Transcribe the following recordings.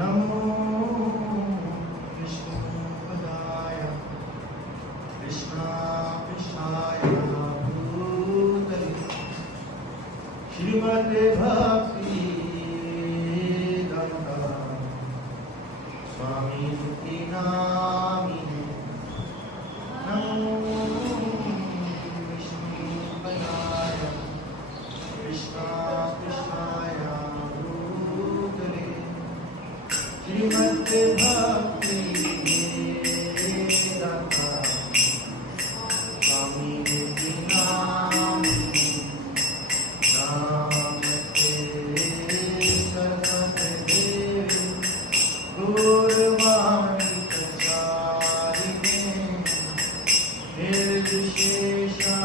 नमो विष्णुपदाय कृष्णाय भूतले श्रीमते भक्ति स्वामी नामिने नमो विष्णुपदाय कृष्णाय भूतले श्रीमते भक्ति स्वामी नामिने नमस्ते सरस्वती देवी गौरवाणी प्रचारिणे निर्विशेषा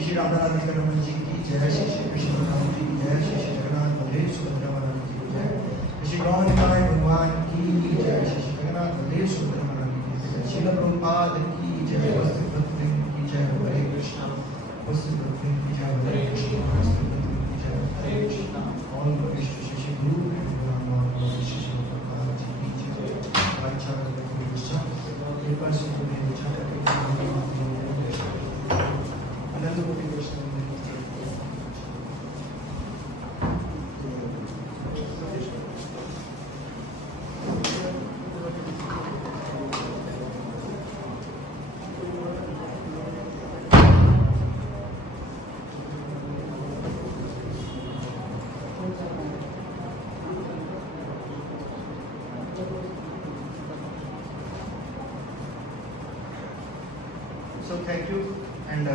श्री श्री राधा रानी रमन जी की जय, श्री श्री कृष्ण बलराम जी की जय, श्री श्री जगन्नाथ बलदेव सुभद्रा महारानी जी की जय, श्री गौर निताय भगवान की जय, श्री श्री जगन्नाथ बलदेव सुभद्रा महारानी की जय, श्रील प्रभुपाद की जय, वस्तु भक्ति की जय, हरे कृष्णा वस्तु भक्ति की जय, हरे कृष्णा वस्तु भक्ति की जय, हरे कृष्णा। ऑल वरिष्ठ श्री श्री गुरु भगवान और श्री श्री प्रभुपाद जी की जय। अच्छा लगे तो कृष्णा ये पर से तो नहीं अच्छा करके अनंत कोटि Krishna So thank you and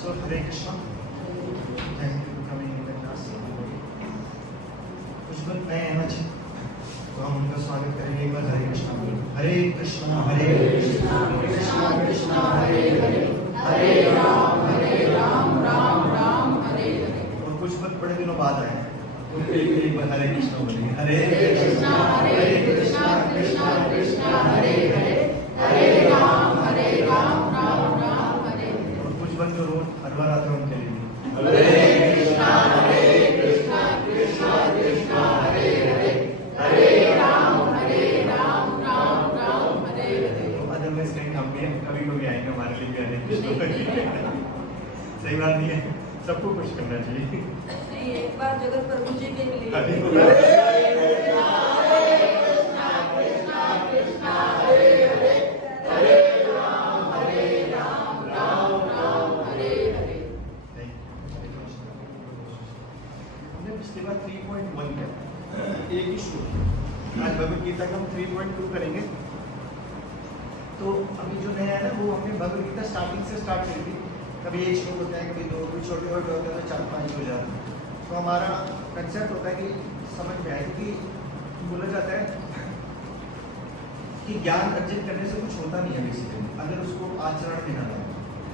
so Hare Krishna. Thank you for coming in the class. कुछ लोग नए हैं ना जी, तो हम उनका स्वागत करेंगे एक बार हरे कृष्णा बोल। हरे कृष्णा कृष्णा कृष्णा हरे हरे, हरे राम राम राम हरे हरे। और कुछ लोग बड़े दिनों बाद आए हैं, तो एक बार हरे कृष्णा बोलेंगे। हरे कृष्णा कृष्णा कृष्णा हरे हरे, हरे राम राम हरे हरे। और कुछ बंद जो रोज हर बार आते हैं उनके लिए हरे कृष्णा कृष्णा कृष्णा हरे हरे, हरे राम राम हरे हरे। तो अदरवाइज कहीं हम भी कभी कभी आएंगे, हमारे लिए भी हरे कृष्णा सही बात नहीं है, सबको कुछ करना चाहिए। नहीं, एक बार जगत प्रभु जी के लिए पिछली बार 3.1 किया, एक ही शुरू। आज भगवद गीता का हम 3.2 करेंगे। तो अभी जो नया है ना, वो हमने भगवद गीता स्टार्टिंग से स्टार्ट करी थी। कभी एक श्लोक होता है, कभी दो, कभी छोटे छोटे होते हैं तो 4-5 हो जाते हैं। तो हमारा कंसेप्ट होता है कि समझ में आए कि बोला जाता है कि ज्ञान अर्जित करने से कुछ होता नहीं है बेसिकली, अगर उसको आचरण में ना लाए।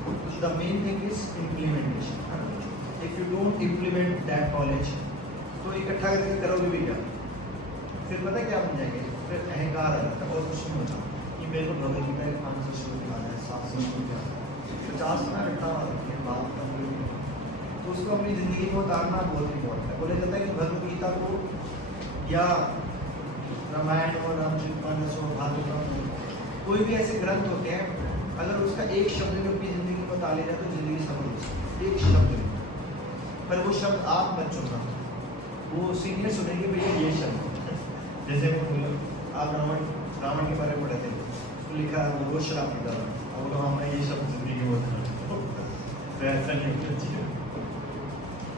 तो the main thing is implementation. If you don't implement that knowledge, तो इकट्ठा करके करोगे भी क्या, फिर पता क्या बन जाएंगे, फिर अहंकार आ जाता है। और कुछ नहीं होता कि मेरे को भगवद गीता के 500 श्लोक याद है, 700 श्लोक याद है, 50 में इकट्ठा होती है बात का। तो उसको अपनी ज़िंदगी में उतारना बहुत इंपॉर्टेंट है। बोला जाता है कि भगवद गीता को या रामायण और रामचरितमानस और भागवतम, कोई भी ऐसे ग्रंथ होते हैं, अगर उसका एक शब्द में अपनी ज़िंदगी में उतार लिया तो ज़िंदगी सफल हो सकती है, एक शब्द में। पर वो शब्द आप मत चुनना, वो सीनियर सुनेंगे भैया ये शब्द। जैसे आप रावण के बारे में पढ़े थे, उसको लिखा वो शराब पीता था, और बोला हमने ये शब्द जिंदगी में होता तो ऐसा नहीं होना चाहिए।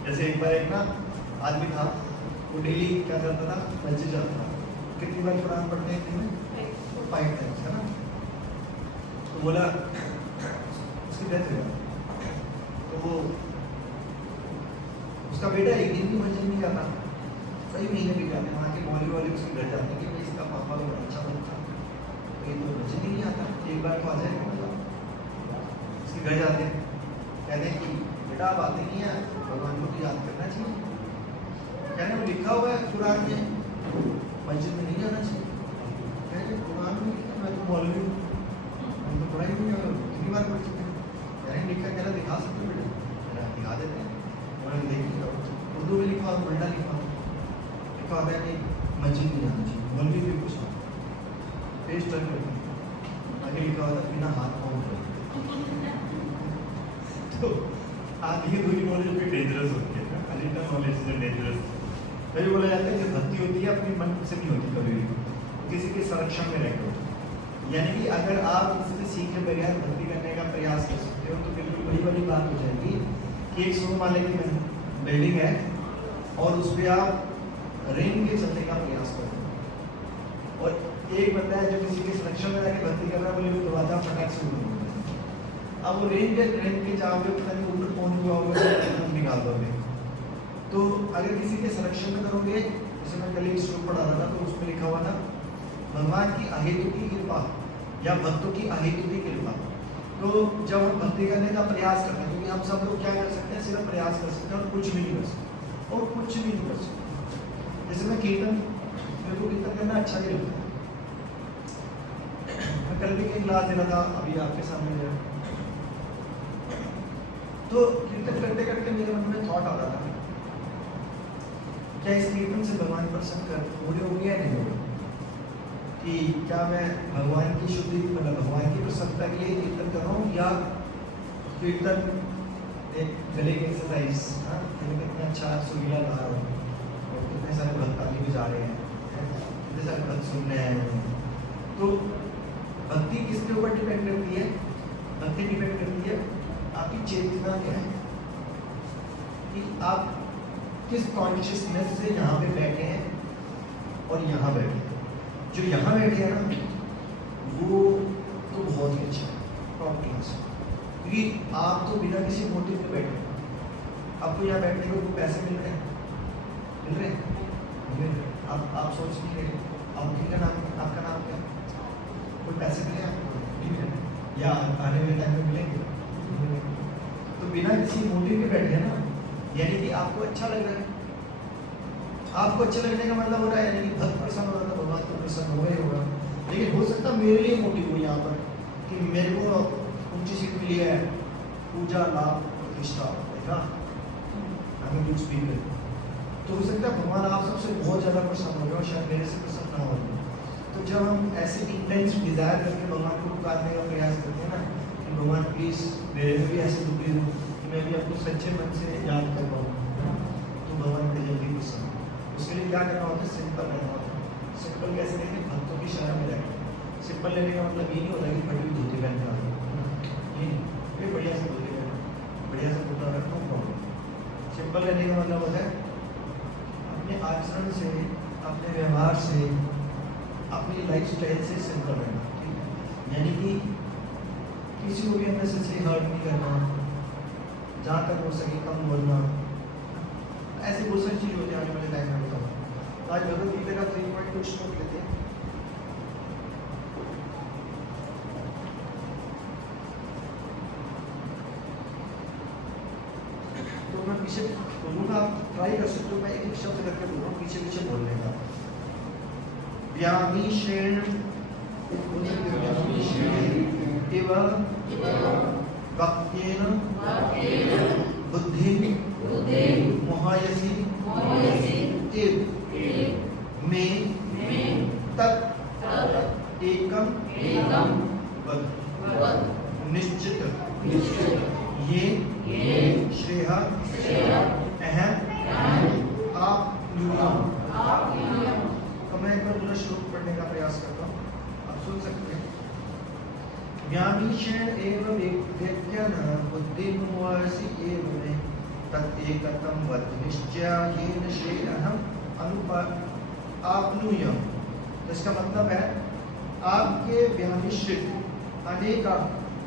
जैसे एक बार एक ना आदमी था, वो डेली क्या करता था, मस्जिद जाता था। कितनी बार कुरान पढ़ते हैं दिन में? 5 टाइम्स, है ना। तो बोला उसकी डेथ हो गई, तो वो उसका बेटा एक दिन भी मस्जिद नहीं जाता, सही महीने भी जाते। वहाँ के मौलवी वाले उसके घर जाते हैं कि भाई इसका पापा तो बड़ा अच्छा बनता, ये तो मस्जिद ही नहीं आता, एक बार तो आ जाए। उसके घर जाते हैं, कहते हैं कि बेटा आप आते नहीं हैं, भगवान को तो याद करना चाहिए। कहने वो लिखा हुआ है कुरान में मस्जिद में नहीं जाना चाहिए। कहते कुरान में लिखा, मैं तो मौलवी हूँ, हम तो पढ़ाई नहीं है, कितनी बार पढ़ चुके हैं। कहने लिखा, कह रहा दिखा सकते हो बेटा, दिखा देते हैं। उन्होंने देखिए उर्दू में लिखा और मंडा लिखा होता है कि मस्जिद नहीं जाना चाहिए, मौलवी भी कुछ पेश कर आगे लिखा होता है बिना हाथ पाँव धोए। तो आधी अधूरी नॉलेज भी डेंजरस होती है, अलिटल नॉलेज इज डेंजरस। तभी बोला जाता है कि भक्ति होती है अपने मन से नहीं होती, कभी भी किसी के संरक्षण में रहकर होती। यानी कि अगर आप किसी से सीखे बगैर भक्ति करने का प्रयास कर सकते हो, तो बिल्कुल वही वाली बात हो जाएगी कि एक सोम वाले की बिल्डिंग है और उस पर आप रेंग के चलने का प्रयास करें, और एक बंदा है जो किसी के संरक्षण में जाके भर्ती कर रहा है, बोले वो दरवाजा फटाक से उड़ गया। अब वो रेंग के जहाँ पे पता नहीं ऊपर पहुंच हुआ होगा तो निकाल दोगे। तो अगर किसी के संरक्षण में करोगे, जैसे मैं कल एक श्लोक पढ़ा रहा था तो उसमें लिखा हुआ था भगवान की अहेतु की कृपा या भक्तों की अहेतु की कृपा। तो जब हम भक्ति करने का प्रयास करते हैं, क्योंकि हम सब लोग क्या कर सकते हैं, सिर्फ प्रयास कर सकते हैं और कुछ भी नहीं कर सकते, और कुछ भी नहीं कर सकते। जैसे मैं कीर्तन, मेरे को कीर्तन करना अच्छा नहीं लगता। मैं कल भी एक क्लास दे रहा था, अभी आपके सामने दे रहा। तो कीर्तन करते करते मेरे मन में थॉट आ रहा था, क्या इस कीर्तन से भगवान प्रसन्न कर हो गया नहीं होगा, कि क्या मैं भगवान की शुद्धि, मतलब भगवान की प्रसन्नता के लिए कीर्तन कर रहा हूँ, या कीर्तन एक गले की एक्सरसाइज, हाँ कितना अच्छा सुरीला गा रहा हूँ और कितने सारे भक्त आगे भी जा रहे हैं, कितने सारे भक्त सुन रहे हैं। तो भक्ति किसके ऊपर डिपेंड करती है? भक्ति डिपेंड करती है आपकी चेतना क्या है, कि आप किस कॉन्शियसनेस से यहाँ पे बैठे हैं और यहाँ बैठे हैं। जो यहाँ बैठे हैं ना, वो तो बहुत ही अच्छा है, टॉप क्लास, क्योंकि आप तो बिना किसी मोटिव के बैठे हैं। आपको यहाँ बैठने को पैसे मिल रहे हैं? आप सोच लीजिए, आपका नाम क्या? कोई पैसे मिले आपको? या आने वाले टाइम में मिलेंगे? तो बिना किसी मोटिव के बैठे हैं ना, यानी कि आपको अच्छा लग रहा है। आपको अच्छा लगने का मतलब हो रहा है यानी कि भक्त प्रसन्न हो रहा था, भगवान तो प्रसन्न हो गए होगा। लेकिन हो सकता मेरे लिए मोटिव हो यहाँ पर कि मेरे को ऊंची सीट मिली है, पूजा लाभ प्रतिष्ठा, देखा हमें कुछ भी मिले, तो हो सकता है भगवान आप सबसे बहुत ज़्यादा प्रसन्न हो गए और शायद मेरे से प्रसन्न ना हो। तो जब हम ऐसे इंटेंस डिजायर करके भगवान को पुकारने का प्रयास करते हैं ना, कि भगवान प्लीज़ मेरे में भी ऐसे दुखी हूँ कि मैं भी आपको सच्चे मन से याद कर पाऊँ, तो भगवान को जल्दी प्रसन्न। उसके लिए क्या करना होता है? सिंपल रहना होता है। सिंपल कैसे रहेंगे? भक्तों की शरण में रहेंगे। सिंपल लेने का मतलब ये नहीं होता कि बड़ी धोती पहन के आना, ये बढ़िया से धोती पहन, बढ़िया से कुर्ता रखना, नो प्रॉब्लम। सिंपल रहने का मतलब होता है अपने आचरण से, अपने व्यवहार से, अपनी लाइफस्टाइल से सिंपल रहना, ठीक है? यानी कि किसी को भी अननेसेसरी हर्ट नहीं करना, जहाँ तक हो सके कम बोलना, ऐसी बहुत सारी चीज़ होती है। आने वाले टाइम में बताऊँ। तो आज भगवद गीता का 3.2 श्लोक लेते हैं। तो मैं पीछे बोलूँगा, आप ट्राई कर सकते हो, मैं एक शब्द करके बोल रहा हूँ, पीछे पीछे बोलने का। व्यामीशेण इव वाक्येन बुद्धि मोहायसी इव मे तत् एकम वद निश्चित ये श्रेय अहम आप्नुयाम। तो मैं एक बार पूरा श्लोक पढ़ने का प्रयास करता हूँ, आप सुन सकते हैं। व्यामीशेण एव व्यक्त्यन बुद्धिर्मोहसि एव मे तदेकतम वद निश्चयेन श्रेयः आप्नुयाम। तो इसका मतलब है आपके व्यामिश्रित अनेक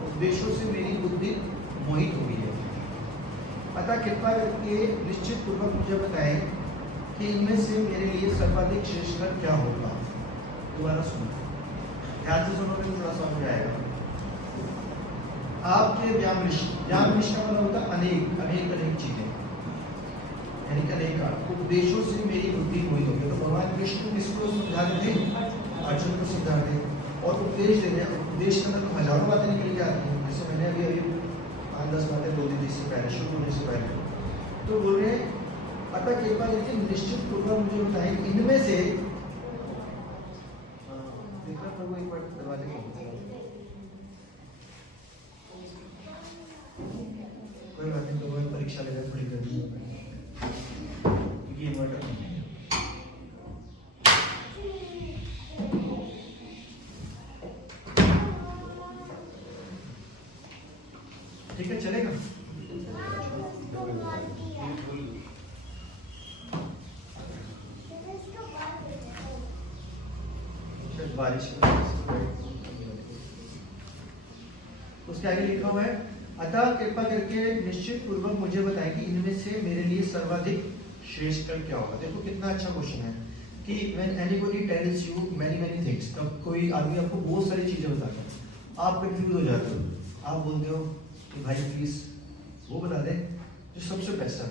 उद्देश्यों से मेरी बुद्धि मोहित हो गई है, अतः कृपा करके निश्चित पूर्वक मुझे बताएं कि इनमें से मेरे लिए सर्वाधिक श्रेष्ठ क्या होगा। दोबारा सुनो, ध्यान से सुनोगे तो थोड़ा समझ आएगा। आपके व्यामनिष्ठ का मतलब होता है अनेक चीजें, यानी कि अनेक उपदेशों से मेरी बुद्धि मोहित हो गई। तो भगवान कृष्ण किसको समझा रहे थे? अर्जुन को समझा रहे थे, और उपदेश दे रहे हैं। उपदेश के अंदर तो हजारों बातें निकल के आती हैं, जैसे मैंने अभी 5-10 बातें बोली थी इससे पहले, शुरू होने से पहले। तो बोल रहे हैं अतः कृपा करके निश्चित पूर्वक मुझे बताएं इनमें से, देखना प्रभु एक बार दरवाजे को, कोई बात नहीं, तो वो परीक्षा लेकर थोड़ी कर दी क्योंकि इन्वर्टर नहीं है। ठीक है, चलेगा। बारिश की वजह से उसके आगे लिखा हुआ है, अतः कृपा करके निश्चित पूर्वक मुझे बताएं कि इनमें से मेरे लिए सर्वाधिक श्रेष्ठ कर क्या होगा। देखो कितना अच्छा क्वेश्चन है कि when anybody tells you many things, तब कोई आदमी आपको बहुत सारी चीजें बताता है, आप कंफ्यूज हो जाते हो, आप बोलते हो कि भाई प्लीज वो बता दे जो सबसे बेस्ट है।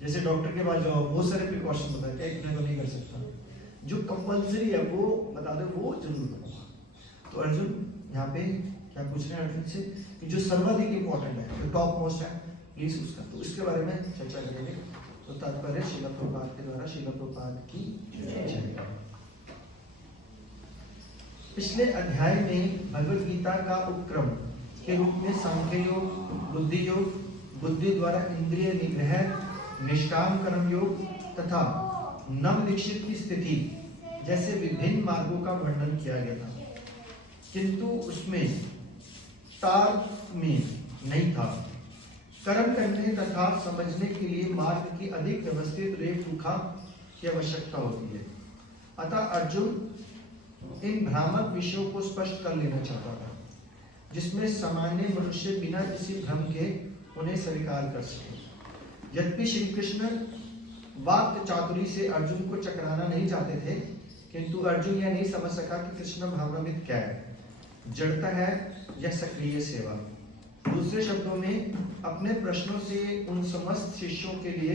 जैसे डॉक्टर के पास जाओ, बहुत सारे प्रिकॉशन बताते हैं, इतना तो नहीं कर सकता, जो कंपल्सरी है वो बता दो, वो जरूर बताओ। तो अर्जुन यहाँ पे क्या पूछ रहे हैं अर्जुन से कि जो सर्वाधिक इंपॉर्टेंट है, जो टॉप मोस्ट है, प्लीज उसका, तो इसके बारे में चर्चा करेंगे। तो तात्पर्य श्रील प्रभुपाद के द्वारा श्रील प्रभुपाद की जय। पिछले अध्याय में भगवत गीता का उपक्रम के रूप में सांख्य योग, बुद्धि योग, बुद्धि द्वारा इंद्रिय निग्रह, निष्काम कर्म योग तथा नव दीक्षित की स्थिति जैसे विभिन्न मार्गों का वर्णन किया गया था, किंतु उसमें तार्क में नहीं था। कर्म करने तथा समझने के लिए मार्ग की अधिक व्यवस्थित रेखा की आवश्यकता होती है। अतः अर्जुन इन भ्रामक विषयों को स्पष्ट कर लेना चाहता था, जिसमें सामान्य मनुष्य बिना किसी भ्रम के उन्हें स्वीकार कर सके। यद्यपि श्री कृष्ण वाक्य चातुरी से अर्जुन को चकराना नहीं चाहते थे, किंतु अर्जुन यह नहीं समझ सका कि कृष्ण भावान्वित क्या है, जड़ता है या सक्रिय सेवा। दूसरे शब्दों में अपने प्रश्नों से उन समस्त शिष्यों के लिए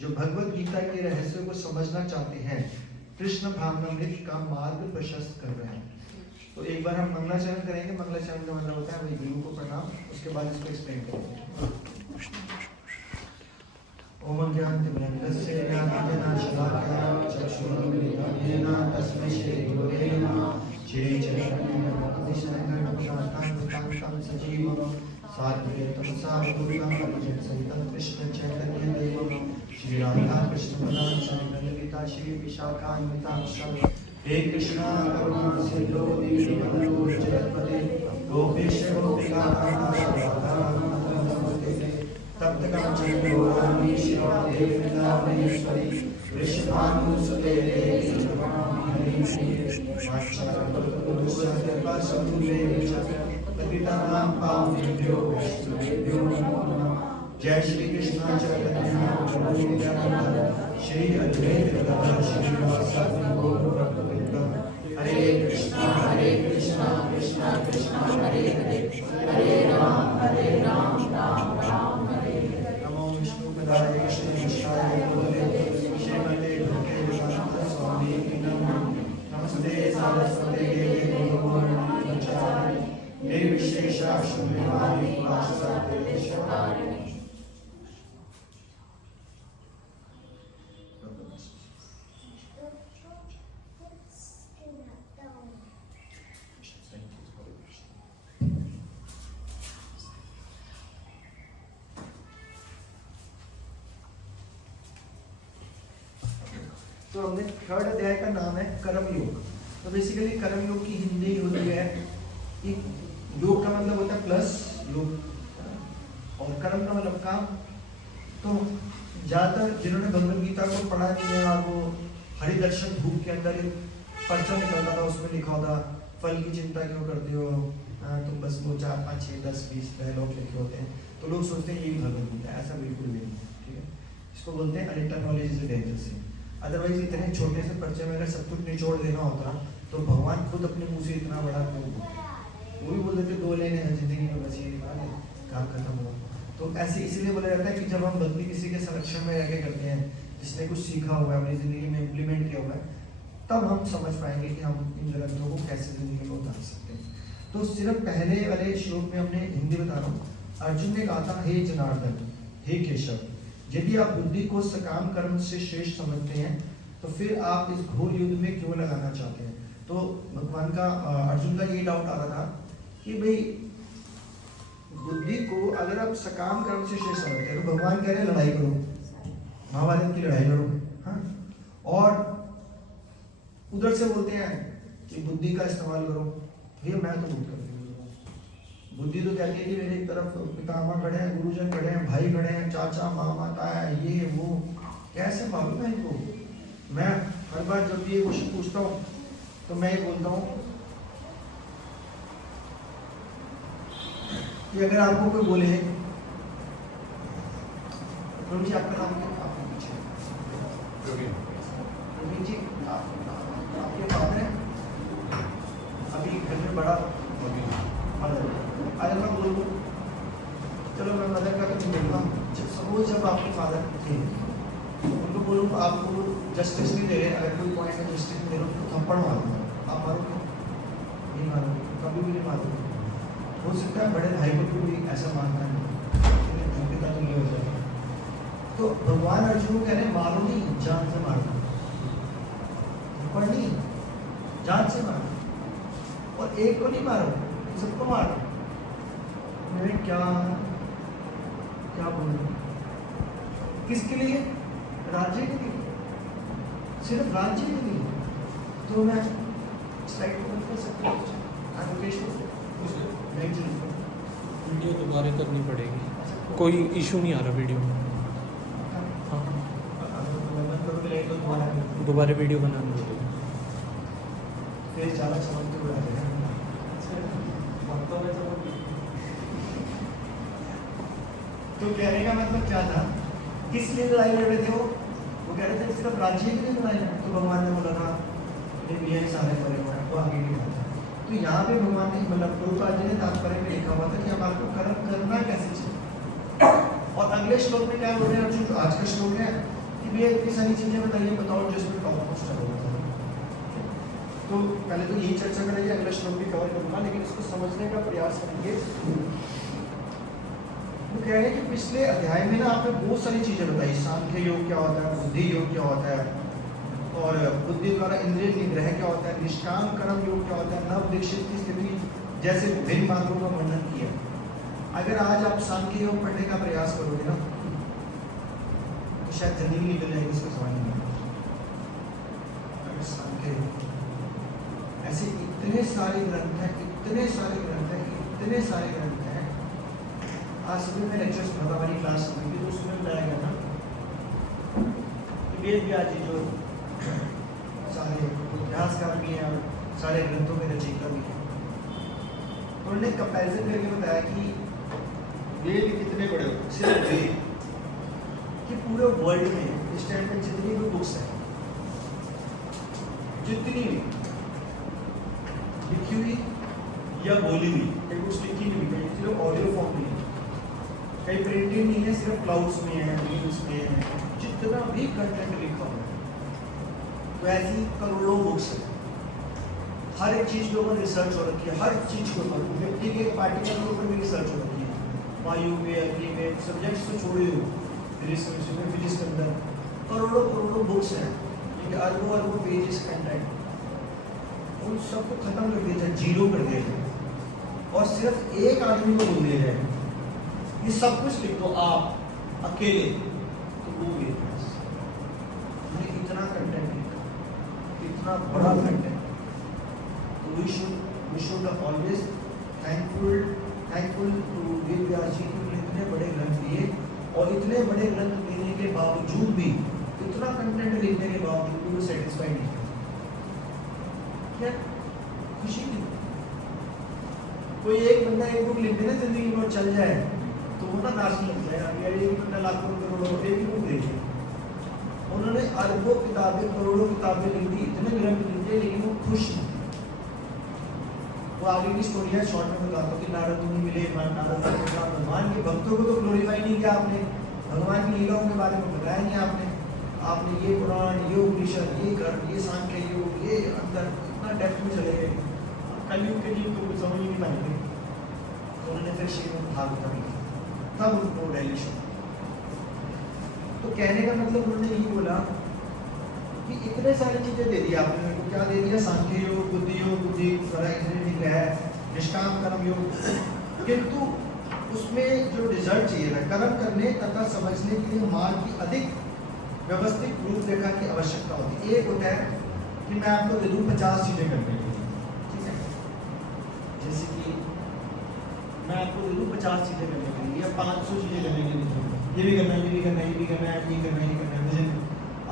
जो भगवत गीता के रहस्य को समझना चाहते हैं, कृष्ण भावनामृत का मार्ग प्रशस्त कर रहे हैं। तो एक बार हम मंगलाचरण करेंगे। मंगलाचरण का मतलब होता है वही गुरु को प्रणाम, उसके बाद इसको एक्सप्लेन करेंगे। ओम ज्ञानतिमिरन्दस्य ज्ञानाञ्जनशलाकया चक्षुरुन्मीलितं तस्मै श्रीगुरवे नमः। श्रीचैतन्यमनोभीष्टं सजीवं साद्वैतं सावधूतं सहितं कृष्ण चैतन्य देवं श्री राधा कृष्ण प्रदान ललिता श्री विशाखान्वितां हे कृष्णा करुणा सिंधु दीनबन्धु जगत्पते गोपेश गोपिका तप्त कांचन गौरांगी शिवादेवी वृंदावनेश्वरी वृषभानुसुते देवी नमामि हरिं जय श्री कृष्ण चैतन्य प्रभु नित्यानंद श्री अद्वैत गदाधर श्रीवासादि गौर भक्तवृंद। हरे कृष्णा कृष्णा कृष्णा हरे हरे, हरे राम राम राम हरे हरे। नमो विष्णुपदाय कृष्णेशाय भूतले श्रीमते भक्तिवेदांत स्वामी नमः। नमस्ते सरस्वती देवी गौरवाणी निर्विशेषा शून्यवादी वासुदेव ईश्वराय। तो हमने थर्ड अध्याय का नाम है कर्म योग। तो बेसिकली कर्म योग की हिंदी होती है, योग का मतलब होता है प्लस योग और कर्म का मतलब काम। तो ज्यादातर जिन्होंने भगवद गीता को पढ़ा नहीं है, वो हरिदर्शन बुक के अंदर एक पर्चा निकलता था, उसमें लिखा होता फल की चिंता क्यों करते हो तुम, बस वो 4 5 6 10 20 डायलॉग लिखे होते हैं। तो लोग सोचते हैं यही भगवद गीता, ऐसा बिल्कुल नहीं है। ठीक है, इसको बोलते हैं अलिटर नॉलेज इज डेंजरस। अदरवाइज इतने छोटे से पर्चे में अगर सब कुछ निचोड़ देना होता तो भगवान खुद अपने मुंह से इतना बड़ा क्यों बोलते? वो भी बोल देते 2 लेने हैं जिंदगी में, बस ये काम खत्म हुआ। तो ऐसे इसीलिए बोला जाता है कि जब हम भक्ति किसी के संरक्षण में रह के करते हैं, जिसने कुछ सीखा हुआ है, अपनी जिंदगी में इम्प्लीमेंट किया हुआ है, तब हम समझ पाएंगे कि हम इन ग्रंथों को कैसे जिंदगी में उतार सकते हैं। तो सिर्फ पहले वाले श्लोक में हमने हिंदी बता रहा हूँ। अर्जुन ने कहा था, हे जनार्दन, हे केशव, यदि आप बुद्धि को सकाम कर्म से श्रेष्ठ समझते हैं तो फिर आप इस घोर युद्ध में क्यों लगाना चाहते हैं? तो भगवान का अर्जुन का ये डाउट आ रहा था कि भाई बुद्धि को अगर आप सकाम कर्म से श्रेष्ठ समझते हैं तो भगवान कह रहे हैं लड़ाई करो, महाभारत की लड़ाई लड़ो, हाँ, और उधर से बोलते हैं कि बुद्धि का इस्तेमाल करो। भैया मैं तो बहुत करती हूँ, बुद्धि तो कहती है कि मेरे एक तरफ पितामह खड़े हैं, गुरुजन खड़े हैं, भाई खड़े हैं, चाचा मामा ताया ये वो, कैसे मालूम है इनको? मैं हर बार जब ये क्वेश्चन पूछता हूँ तो मैं ये बोलता हूँ कि अगर आपको कोई बोले प्रवीण जी आपका नाम क्या, आपके पीछे प्रवीण जी आपके फादर हैं अभी घर में बड़ा मदर, अगर मैं बोल दूँ चलो मैं मदर का तो नहीं बोलूँगा, सपोज जब आपके फादर थे उनको बोलूँ आपको जस्टिस नहीं दे रहे, अगर कोई पॉइंट में जस्टिस नहीं दे रहे तो थप्पड़ मारूंगा, आप मारोगे नहीं मारोगे, कभी भी नहीं मारोगे। हो सकता है बड़े भाई को भी ऐसा मानना है, पिता तो ये हो जाएगा। तो भगवान अर्जुन को कह रहे मारो नहीं, जान से मारो, थप्पड़ नहीं, जान से मारो, और एक को नहीं मारो, सबको मारो। मैंने क्या क्या बोलूं, किसके लिए? राज्य के लिए, सिर्फ राज्य के लिए। तो मैं स्लाइड को बंद कर सकता हूँ, वीडियो दोबारा करनी पड़ेगी, कोई इशू नहीं आ रहा वीडियो में। हाँ दोबारा वीडियो बनाने पड़ेगी, फिर ज़्यादा समझते हुए आ जाएगा। तो कहने का मतलब क्या था, किस लिए लड़ाई लड़ रहे थे वो कह रहे थे सिर्फ राज्य के लिए लड़ाई लड़। तो भगवान ने बोला ना ये सारे परे हुए हैं, वो आगे नहीं आता। तो यहाँ पे भगवान ने मतलब प्रभुपाद जी ने तात्पर्य में लिखा हुआ था कि हमारे को कर्म करना कैसे चाहिए। और अगले श्लोक में क्या बोल रहे हैं अर्जुन, जो आज का श्लोक है कि भैया इतनी सारी चीजें बताइए, बताओ जिसमें टॉप मोस्ट होगा। तो पहले तो यही चर्चा करेंगे, अगला श्लोक भी कवर करूंगा, लेकिन इसको समझने का प्रयास करेंगे। वो कह रहे हैं कि पिछले अध्याय में ना आपने बहुत सारी चीजें बताई, सांख्य योग क्या होता है, बुद्धि योग क्या होता है, और बुद्धि द्वारा इंद्रिय निग्रह क्या होता है, निष्काम कर्म योग क्या होता है, नव दीक्षित की स्थिति जैसे विभिन्न मार्गों का वर्णन किया। अगर आज आप सांख्य योग पढ़ने का प्रयास करोगे ना तो शायद जमीन निकल जाएगी उसको समझने में। अगर सांख्य योग ऐसे इतने सारे ग्रंथ हैं, इतने सारे ग्रंथ हैं, इतने सारे ग्रंथ हैं। आज सुबह में लेक्चर सुना था, हमारी क्लास हुई थी, तो उसमें बताया गया था वेद व्यास जी जो सारे इतिहासकार भी हैं और सारे ग्रंथों के रचयिता भी हैं, उन्होंने कंपैरिजन करके बताया कि वेद कितने बड़े होते हैं, सिर्फ वेद कि पूरे वर्ल्ड में इस टाइम पे जितनी भी बुक्स हैं, जितनी लिखी हुई या बोली हुई, कई बुक्स लिखी नहीं हुई, कहीं सिर्फ ऑडियो फॉर्म में, कहीं प्रिंटेड नहीं है, सिर्फ क्लाउड्स में है, न्यूज़ में है, जितना भी कंटेंट लिखा हुआ है तो ऐसी करोड़ों बुक्स है। हर एक चीज़ के ऊपर रिसर्च हो रखी है, हर चीज़ के ऊपर, व्यक्ति के पार्टिकल के ऊपर भी रिसर्च हो रखी है, वायु में, अग्नि में, सब्जेक्ट्स तो छोड़े हो, फिजिक्स के अंदर करोड़ों करोड़ों बुक्स हैं, लेकिन अरबों अरबों पेजेस कंटेंट, उन सबको खत्म कर दिया जाए, जीरो कर दिया जाए और सिर्फ एक आदमी को बोल दिया जाए ये सब कुछ लिख दो आप अकेले, तो वो भी इतना कंटेंट लिखा, इतना बड़ा कंटेंट। तो we should always thankful to Ved Vyas ji की इतने बड़े ग्रंथ दिए, और इतने बड़े ग्रंथ देने के बावजूद भी, इतना कंटेंट लिखने के बावजूद भी वो सेटिस्फाइड नहीं है। क्या खुशी नहीं? कोई एक बंदा एक बुक लिख दे ना जिंदगी में और चल जाए तो वो ना नाचने लग जाए, अभी एक बंदा लाखों करोड़ों एक ही बुक देखे। उन्होंने अरबों किताबें, करोड़ों किताबें लिख दी, इतने ग्रंथ लिख दिए, लेकिन वो खुश नहीं। वो आगे की स्टोरी है, शॉर्ट में बताता हूँ कि नारद मुनि मिले, नारद भगवान के भक्तों को तो ग्लोरीफाई नहीं किया आपने, भगवान की लीलाओं के बारे में बताया नहीं आपने ये पुराण, ये उपनिषद, ये कर्म, ये सांख्य योग, ये अंदर इतना डेप्थ में चले गए, कलयुग के लिए तो कुछ समझ ही नहीं पाएंगे। तो उन्होंने फिर श्रीमद् भागवत लिखा, तब उनको वैल्यूशन। तो कहने का मतलब उन्होंने यही बोला कि इतने सारी चीजें दे दी आपने मेरे को, क्या दे दिया, सांख्य योग, बुद्धि योग, बुद्धि द्वारा इंद्रिय निग्रह, निष्काम कर्म योग, किंतु उसमें जो रिजल्ट चाहिए था कर्म करने तथा समझने के लिए मार्ग की अधिक व्यवस्थित रूपरेखा की आवश्यकता होती है। एक होता है कि मैं आपको दे दूँ 50 चीजें करने के लिए, ठीक है, जैसे कि मैं आपको दे दूँ 50 चीजें करने के लिए या 500 चीजें करने के लिए, ये भी करना है, ये भी करना है, ये भी करना है, ये करना है, ये करना है, मुझे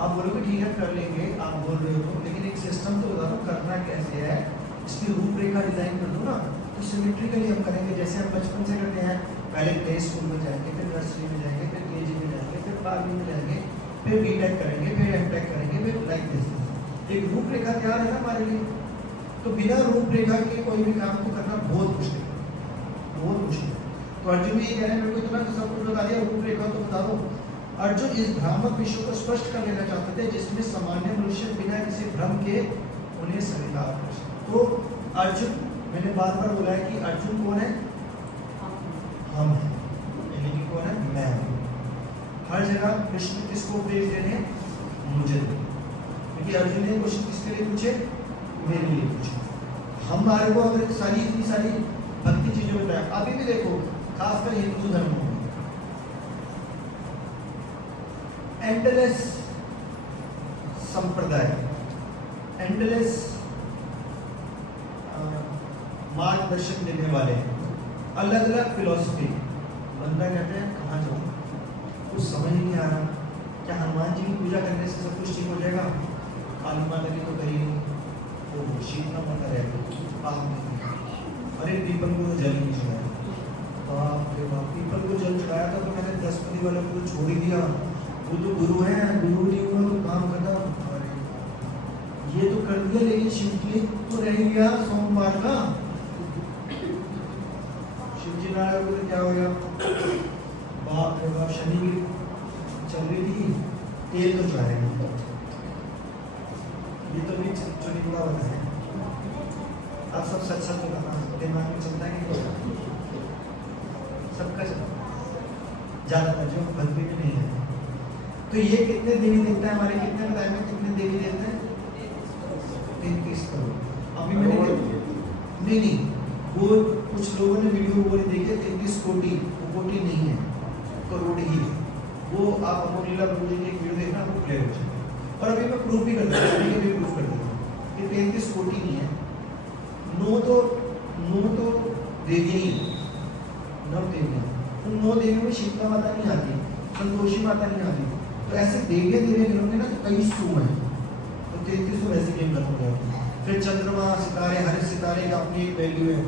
आप बोलोगे ठीक है कर लेंगे, आप बोल रहे हो, लेकिन एक सिस्टम तो बता दो करना कैसे है, इसकी रूपरेखा डिजाइन कर दो ना, तो सिमेट्रिकली हम करेंगे जैसे हम बचपन से करते हैं। पहले प्ले स्कूल में जाएंगे, फिर नर्सरी में जाएंगे, फिर केजी में जाएंगे, फिर 12वीं में जाएंगे, फिर बीटेक करेंगे, फिर एमटेक करेंगे, फिर लाइक दिस। एक रूपरेखा तैयार है ना हमारे लिए। तो बिना रूपरेखा के कोई भी काम को करना बहुत मुश्किल है, बहुत मुश्किल है। तो अर्जुन ये कह रहे हैं मेरे को इतना तो सब कुछ बता दिया, रूपरेखा तो बता दो। अर्जुन इस भ्रामक विश्व को स्पष्ट कर लेना चाहते थे जिसमें सामान्य मनुष्य बिना किसी भ्रम के उन्हें स्वीकार कर सके। तो अर्जुन, मैंने बार बार बोला है कि अर्जुन कौन है? हम हैं, यानी कि कौन है? मैं हूँ। हर जगह कृष्ण किसको उपदेश दे रहे हैं? मुझे। क्योंकि अर्जुन ने क्वेश्चन किसके लिए पूछे? मेरे लिए पूछे। हमारे को अगर सारी इतनी सारी भक्ति चीजें बताया, अभी भी देखो खासकर हिंदू धर्म में एंडलेस संप्रदाय, एंडलेस मार्गदर्शन देने वाले, अलग अलग फिलॉसफी। बंदा कहते हैं कहाँ जाऊँ, कुछ समझ नहीं आ रहा, क्या हनुमान जी की पूजा करने से सब कुछ ठीक हो जाएगा? काली माता की तो करी नहीं, वो शीतला माता रह गई, अरे पीपल को जल नहीं चढ़ाया, बाप रे बाप, पीपल को जल चढ़ाया था तो मैंने 10 वाले को छोड़ ही दिया, वो तो गुरु है, गुरु नहीं हुआ तो काम करना। अरे ये तो कर दिया, लेकिन शिव जी तो रह गया सोमवार का, शिव जी नारायण को तो क्या होगा? बाप रे बाप, शनि की चल रही थी, तेल तो चढ़ाएगा। ये तो नहीं चुनिंदा होता है। आप सब सच सच बताना, दिमाग में चलता है कि सबका चलता, ज्यादातर जो भक्ति में नहीं है। तो ये कितने देवी देवता है हमारे, कितने बताए में कितने देवी देवता है? 33 करोड़। अभी मैंने नहीं, वो कुछ लोगों ने वीडियो वो देखे 33 कोटि, वो कोटि नहीं है, करोड़ ही है। वो आप अमोलीला प्रभु जी की एक वीडियो देखना, वो क्लियर हो जाएगा। और अभी मैं प्रूफ भी कर दूँगा, अभी भी प्रूफ कर दूँगा कि 33 कोटि नहीं है, 9 तो देवियाँ ही, 9 देवियाँ। उन 9 देवियों में शीतला माता नहीं आती, संतोषी माता नहीं आती, तो ऐसे देवियाँ गिनोगे ना तो कई 100 हैं, तो 33 तो वैसे गेम खत्म हो जाती है। फिर चंद्रमा, सितारे, हर सितारे का अपनी एक वैल्यू है,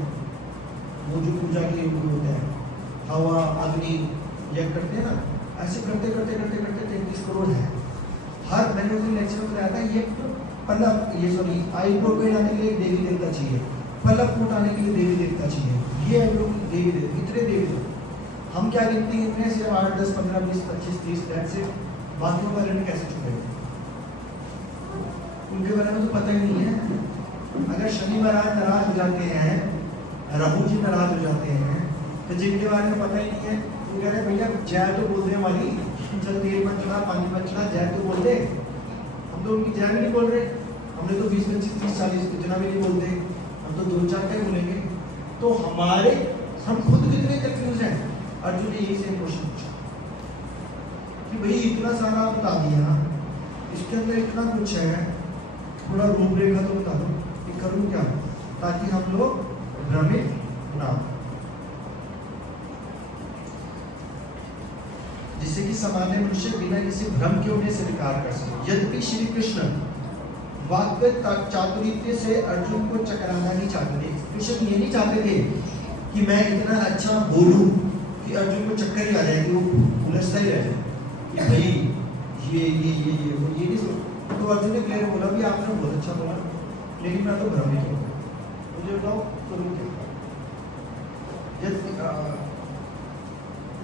वो जो पूजा के लिए होता है, हवा, अग्नि, यज्ञ करते हैं ना, ऐसे करते करते करते करते 33 करोड़ है। हर मैंने उस दिन लेक्चर में बताया था, ये पल्लव, ये सॉरी आईब्रो पे लाने के लिए देवी देवता चाहिए, पल्लव फूट आने के लिए देवी देवता चाहिए, ये देवी देवता, इतने देवी देवता। हम क्या गिनते हैं? इतने सिर्फ 8, 10, 15, 20, 25, 30, दैट्स इट। बाकियों के बारे में कैसे छुपेंगे? उनके बारे में तो पता ही नहीं है। अगर शनि महाराज नाराज हो जाते हैं, राहु जी नाराज हो जाते हैं, तो जिनके बारे में पता ही नहीं है, वो कह रहे भैया जय तो बोल रहे वाली, चल तेल मत चढ़ा, पानी मत चढ़ा, जय तो बोल दे। हम तो उनकी जय भी नहीं बोल रहे, हमने तो 20, 25, 30, 40 इतना भी नहीं बोलते, हम तो 2-4 क्या बोलेंगे। तो हमारे हम खुद कितने कंफ्यूज हैं। अर्जुन ने यही सेम क्वेश्चन पूछा कि भाई इतना सारा बता दिया, इसके अंदर इतना कुछ है, थोड़ा रूपरेखा तो बता दो कि करूँ क्या, ताकि हम लोग भ्रमित ना हो, जिससे कि सामान्य मनुष्य बिना किसी भ्रम के उन्हें स्वीकार कर सके। यद्यपि श्री कृष्ण वाक्य चातुर्य से अर्जुन को चकराना नहीं चाहते थे। कृष्ण ये नहीं चाहते थे कि मैं इतना अच्छा बोलूं कि अर्जुन को चक्कर ही आ जाए, कि वो उलझता ही रह जाए कि भाई ये नहीं सोच। तो अर्जुन ने क्लियर बोला भी आपने बहुत अच्छा बोला, लेकिन मैं तो भ्रमित हूँ, मुझे बताओ करूँ क्या।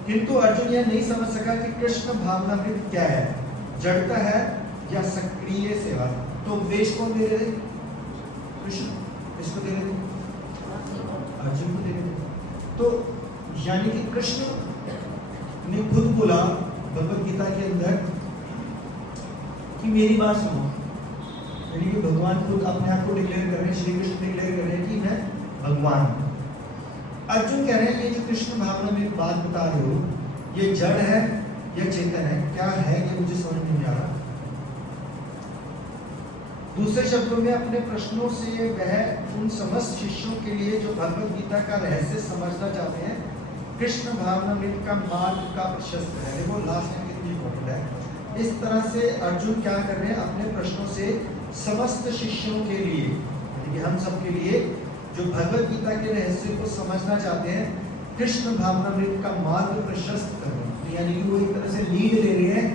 किंतु अर्जुन यह नहीं समझ सका कि कृष्ण भावनामृत क्या है, जड़ता है या सक्रिय सेवा। तो उपदेश कौन दे रहे थे? कृष्ण। इसको दे रहे थे, अर्जुन को दे रहे थे। तो यानी कि कृष्ण ने खुद बोला भगवत गीता के अंदर कि मेरी बात सुनो, यानी कि भगवान खुद अपने आप को डिक्लेयर कर रहे हैं, श्री कृष्ण डिक्लेयर कर रहे हैं कि मैं भगवान हूं। अर्जुन कह रहे हैं ये जो कृष्ण भावना में बात बता रहे हो, ये जड़ है या चेतन है, क्या है ये मुझे समझ नहीं आ रहा। दूसरे शब्दों में अपने प्रश्नों से वह उन समस्त शिष्यों के लिए जो भगवत गीता का रहस्य समझना चाहते हैं, कृष्ण भावनामृत का मार्ग का प्रशस्त है। देखो लास्ट में कितनी इंपॉर्टेंट है। इस तरह से अर्जुन क्या कर रहे हैं, अपने प्रश्नों से समस्त शिष्यों के लिए, यानी कि हम सब के लिए जो भगवत गीता के रहस्य को समझना चाहते हैं, कृष्ण भावनामृत का मार्ग प्रशस्त करना। यानी कि वो एक तरह से लीड ले रहे हैं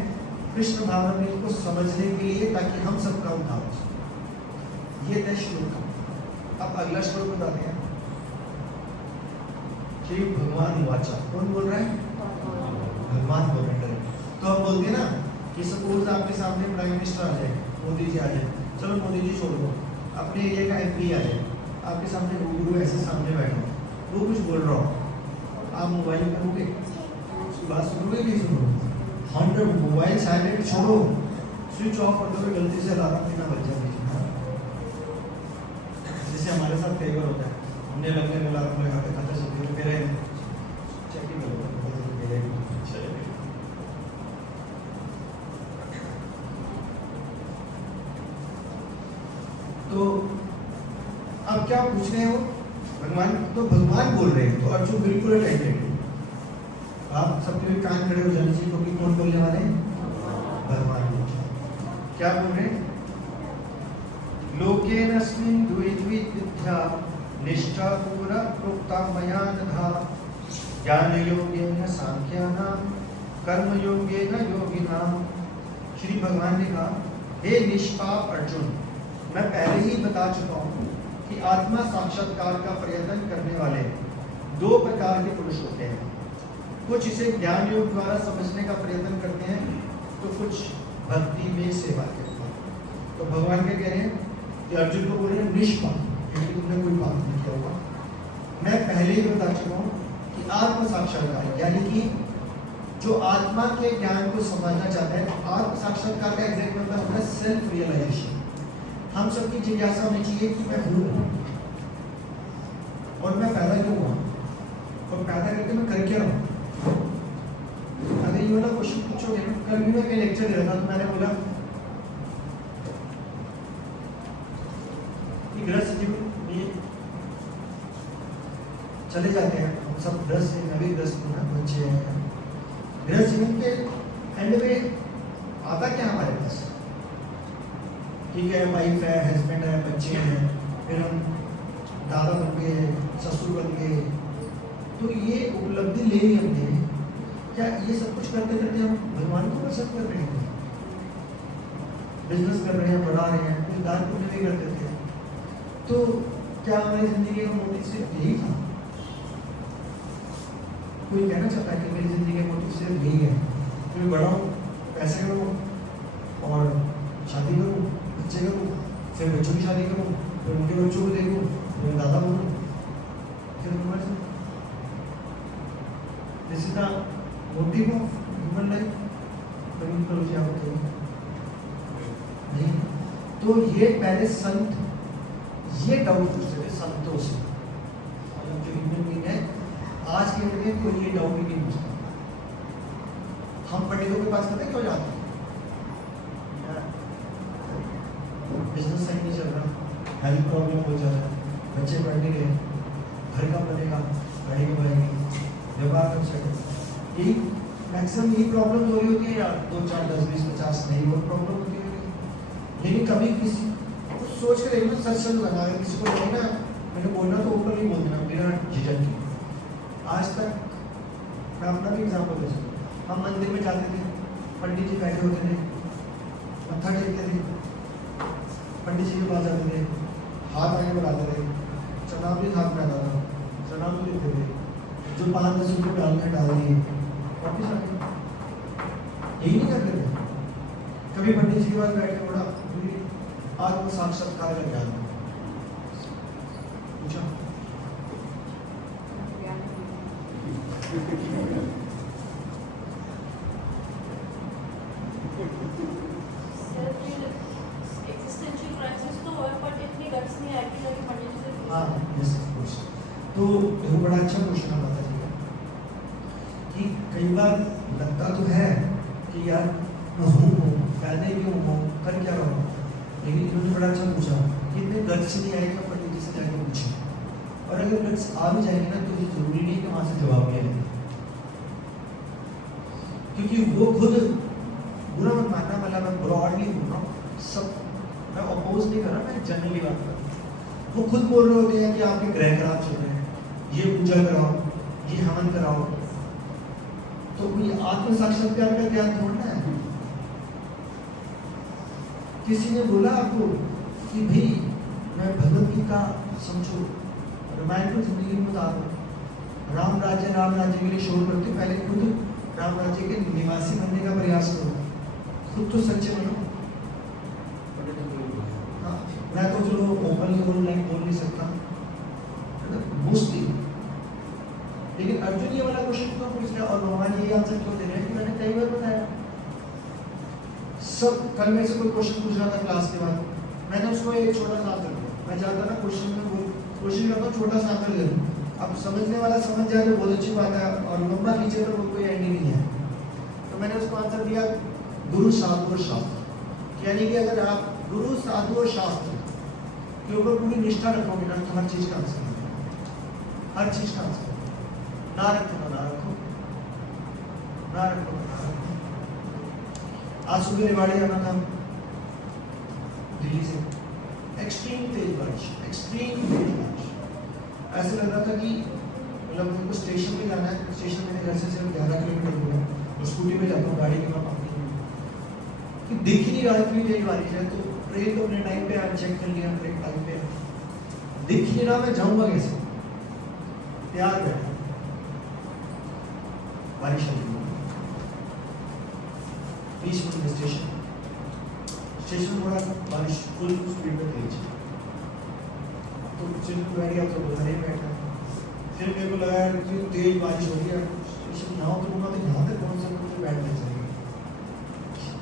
कृष्ण भावनामृत को समझने के लिए, ताकि हम सबका उद्धार हो सके। ये था श्लोक। अब अगला श्लोक बताते हैं। श्री भगवान वाचा, कौन बोल रहा है? भगवान बोल रहे हैं। तो हम बोलते हैं ना कि सपोज आपके सामने प्राइम मिनिस्टर आ जाए, मोदी जी आ जाए, चलो मोदी जी छोड़ दो, अपने एरिया का एमपी आ जाए, आपके सामने गुरु ऐसे सामने बैठा, वो कुछ बोल रहा हो, आप मोबाइल करोगे, उसकी बात सुनोगे नहीं सुनोगे? 100 मोबाइल साइलेंट छोड़ो, स्विच ऑफ कर दोगे, गलती से अलार्म भी ना बज जाए। जैसे हमारे साथ कई बार होता है, हमने लगने में अलार्म लगा के खाता चलते हुए कह रहे हैं चेक ही करो। तो अब क्या पूछ रहे हो? भगवान, तो भगवान बोल रहे हैं, तो अर्जुन बिल्कुल अटेंडेड। आप सबके भी कान खड़े हो जाने चाहिए, क्योंकि कौन बोलने वाले हैं? भगवान। क्या बोल रहे हैं? लोकेनस्मिन् द्वैद्विद विद्या निष्ठा पूरा प्रोक्ता मया नघा ज्ञान योगेन सांख्यानां कर्म योगेन योगिनां। श्री भगवान ने कहा, हे निष्पाप अर्जुन, मैं पहले ही बता चुका हूँ कि आत्मा साक्षात्कार का प्रयत्न करने वाले 2 प्रकार के पुरुष होते हैं। कुछ इसे ज्ञान योग द्वारा समझने का प्रयत्न करते हैं, तो कुछ भक्ति में सेवा करते हैं। तो भगवान क्या कह रहे हैं कि अर्जुन को बोल रहे हैं निष्पाप, क्योंकि तुमने कोई पाप नहीं किया होगा। मैं पहले ही बता चुका हूँ कि आत्म साक्षात्कार, यानी कि जो आत्मा के ज्ञान को समझना चाहता है, आत्म साक्षात्कार का एग्जैक्ट मतलब होता है सेल्फ रियलाइजेशन। हम सबकी जिज्ञासा होनी चाहिए कि मैं हूँ और मैं पैदा क्यों हुआ, और पैदा करके मैं कर क्या रहा हूँ। अगर ये वाला क्वेश्चन पूछोगे ना, कल भी मैं लेक्चर दे रहा था, तो मैंने बोला कि गृहस्थ जीवन में चले जाते हैं हम सब, 10 से नवी गृहस्थ बच्चे हैं। गृहस्थ जीवन के एंड में आता क्या हमारे पास? ठीक है, वाइफ है, हस्बैंड है, बच्चे हैं, फिर हम दादा बन गए, ससुर बन गए। तो ये उपलब्धि ले ली हमने, क्या ये सब कुछ करते करते हम भगवान को प्रसन्न कर रहे हैं? बिजनेस कर रहे हैं, बढ़ा रहे हैं, कुछ दान पुण्य भी करते थे। तो क्या हमारी जिंदगी का मोटिव सिर्फ यही था? कोई कहना चाहता है कि मेरी जिंदगी का मोटिव सिर्फ यही है, मैं बढ़ाऊँ, पैसे करूँ और शादी करूँ, बच्चे करूँ, फिर बच्चों की शादी करूँ, फिर उनके बच्चों को देखूँ, फिर दादा बनूँ? This is the motive of human life. नहीं। तो ये पहले संत ये डाउट पूछते थे संतों से, मतलब जो ह्यूमन बीइंग है आज के डेट में कोई ये डाउट ही नहीं पूछता। हम पंडितों के पास पता है क्यों जाते हैं? बिजनेस सही नहीं चल रहा, हेल्थ प्रॉब्लम हो जा रहा है, बच्चे पढ़ नहीं रहे, घर का बनेगा, गाड़ी को बनेगी, व्यवहार कर सके, यही मैक्सिमम यही प्रॉब्लम हो रही होती है यार। 2, 4, 10, 20, 50 नहीं वो प्रॉब्लम होती है। लेकिन कभी किसी कुछ सोच कर देखना, सत्संग करना, अगर किसी को नहीं ना मैंने बोलना तो ऊपर नहीं बोलना बिना झिझक के। आज तक मैं अपना भी एग्जाम्पल दे सकता हूँ, हम मंदिर में जाते थे, पंडित जी बैठे होते थे, मत्था टेकते थे, पंडित जी के पास जाते थे, हाथ आगे बढ़ाते थे, चनावली हाथ में आता था, चनावली देते थे, जो 5-10 रुपये डालने डाल दिए, वापिस आ गए। यही नहीं करते थे। कभी पंडित जी के पास बैठ के बड़ा आत्म साक्षात्कार का ज्ञान पूछा, तो देखो बड़ा अच्छा क्वेश्चन है माता जी का, कि कई बार लगता तो है कि यार मैं हूँ पैदा क्यों हूँ, कर क्या रहा हूँ, लेकिन इन्होंने बड़ा अच्छा पूछा कि इतने गट्स नहीं आएगा पंडित जी से जाके पूछे, और अगर गट्स आ भी जाएंगे ना तो ये जरूरी नहीं कि वहाँ से जवाब मिले, क्योंकि वो खुद बुरा मत मानना, मतलब मैं ब्रॉडली बोल रहा हूँ, सब मैं अपोज नहीं कर रहा, मैं जनरली बात कर रहा हूँ। वो खुद बोल रहे होते हैं कि आपके ग्रह खराब चल रहे हैं, ये पूजा कराओ, ये हवन कराओ। तो कोई आत्म साक्षात्कार का ज्ञान छोड़ना है। किसी ने बोला आपको कि भाई मैं भगवत गीता समझो, रामायण को जिंदगी में उतारो, राम राज्य के लिए शोर करते, पहले खुद राम राज्य के निवासी बनने का प्रयास करो, खुद तो सच्चे बनो। हाँ, मैं तो चलो ओपनली बोल नहीं सकता मोस्टली, लेकिन अर्जुन ये वाला क्वेश्चन क्यों पूछ रहा है और भगवान ये आंसर क्यों दे रहे हैं कि मैंने कई बार बताया। सब कल में से कोई क्वेश्चन पूछ रहा था क्लास के बाद, मैंने उसको एक छोटा सा आंसर दिया। मैं चाहता ना क्वेश्चन में वो कोशिश करता हूँ छोटा सा आंसर दे दूँ, अब समझने वाला समझ जाए तो बहुत अच्छी बात है, और लंबा पीछे तो कोई एंड ही नहीं है। तो मैंने उसको आंसर दिया गुरु साधु और शास्त्र, यानी कि अगर आप गुरु साधु और शास्त्र के ऊपर पूरी निष्ठा रखोगे ना तो हर चीज का आंसर मिलेगा, हर चीज का आंसर। ना रखो ना रखो, ना रखो ना रखो। आज सुबह रेवाड़ी आना था दिल्ली से, एक्सट्रीम तेज बारिश, एक्सट्रीम तेज बारिश। ऐसे लग रहा था कि मतलब उनको स्टेशन पे जाना है, स्टेशन मेरे घर से सिर्फ 11 किलोमीटर दूर है, और स्कूटी में जाता हूँ, गाड़ी के पास कि दिख ही नहीं रहा इतनी तेज बारिश है। तो ट्रेन तो अपने टाइम पे चेक कर लिया, ट्रेन टाइम पे दिख ही नहीं रहा, मैं जाऊँगा कैसे, तैयार बैठा, बारिश आ गई 20 मिनट स्टेशन थोड़ा बारिश फुल स्पीड में तेज, तो स्टेशन पे बैठ गया, तो घर ही बैठा। फिर मेरे को लगा कि तेज बारिश हो रही है, स्टेशन यहाँ उतरूंगा तो यहाँ तक कौन सा मुझे बैठना चाहिए,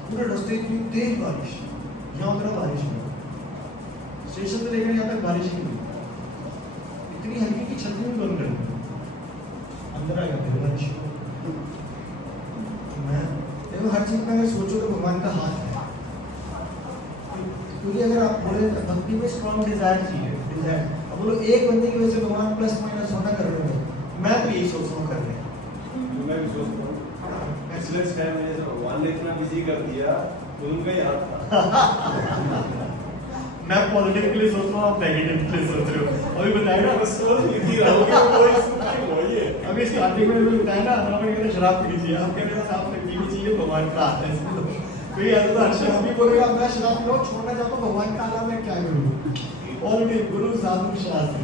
पूरे रास्ते इतनी तेज बारिश, यहाँ उतरा बारिश नहीं, स्टेशन से लेकर यहाँ तक बारिश नहीं हुई, इतनी हल्की की छतरी में बंद कर दी, अंदर आ गया फिर बारिश। मैं देखो हर चीज में अगर सोचो तो भगवान का हाथ है, क्योंकि अगर आप बोले भक्ति में स्ट्रॉन्ग डिजायर चाहिए, डिजायर, अब बोलो एक बंदे की वजह से भगवान प्लस माइनस होना कर रहे हो, मैं तो यही सोच रहा हूँ कर रहे हैं। मैं भी सोचता हूँ एक्सीलेंस टाइम में जैसे भगवान ने इतना बिजी कर दिया तो उनका ही हाथ था। मैं पॉजिटिव के लिए सोच रहा हूँ, आप नेगेटिव के लिए सोच रहे हो। अभी बताया ना बस इतनी रहोगे कोई सुनाई वही है। अभी स्टार्टिंग में मैंने बताया ना, आपने कहते शराब पीजिए, आप कहते हैं साफ पीनी चाहिए, भगवान का हाथ है इसमें। तो ये ऐसा शराब भी बोलेगा मैं शराब पीओ छोड़ना चाहता हूँ, भगवान का हाथ मैं क्या करूँ। ऑलरेडी गुरु साधु शास्त्र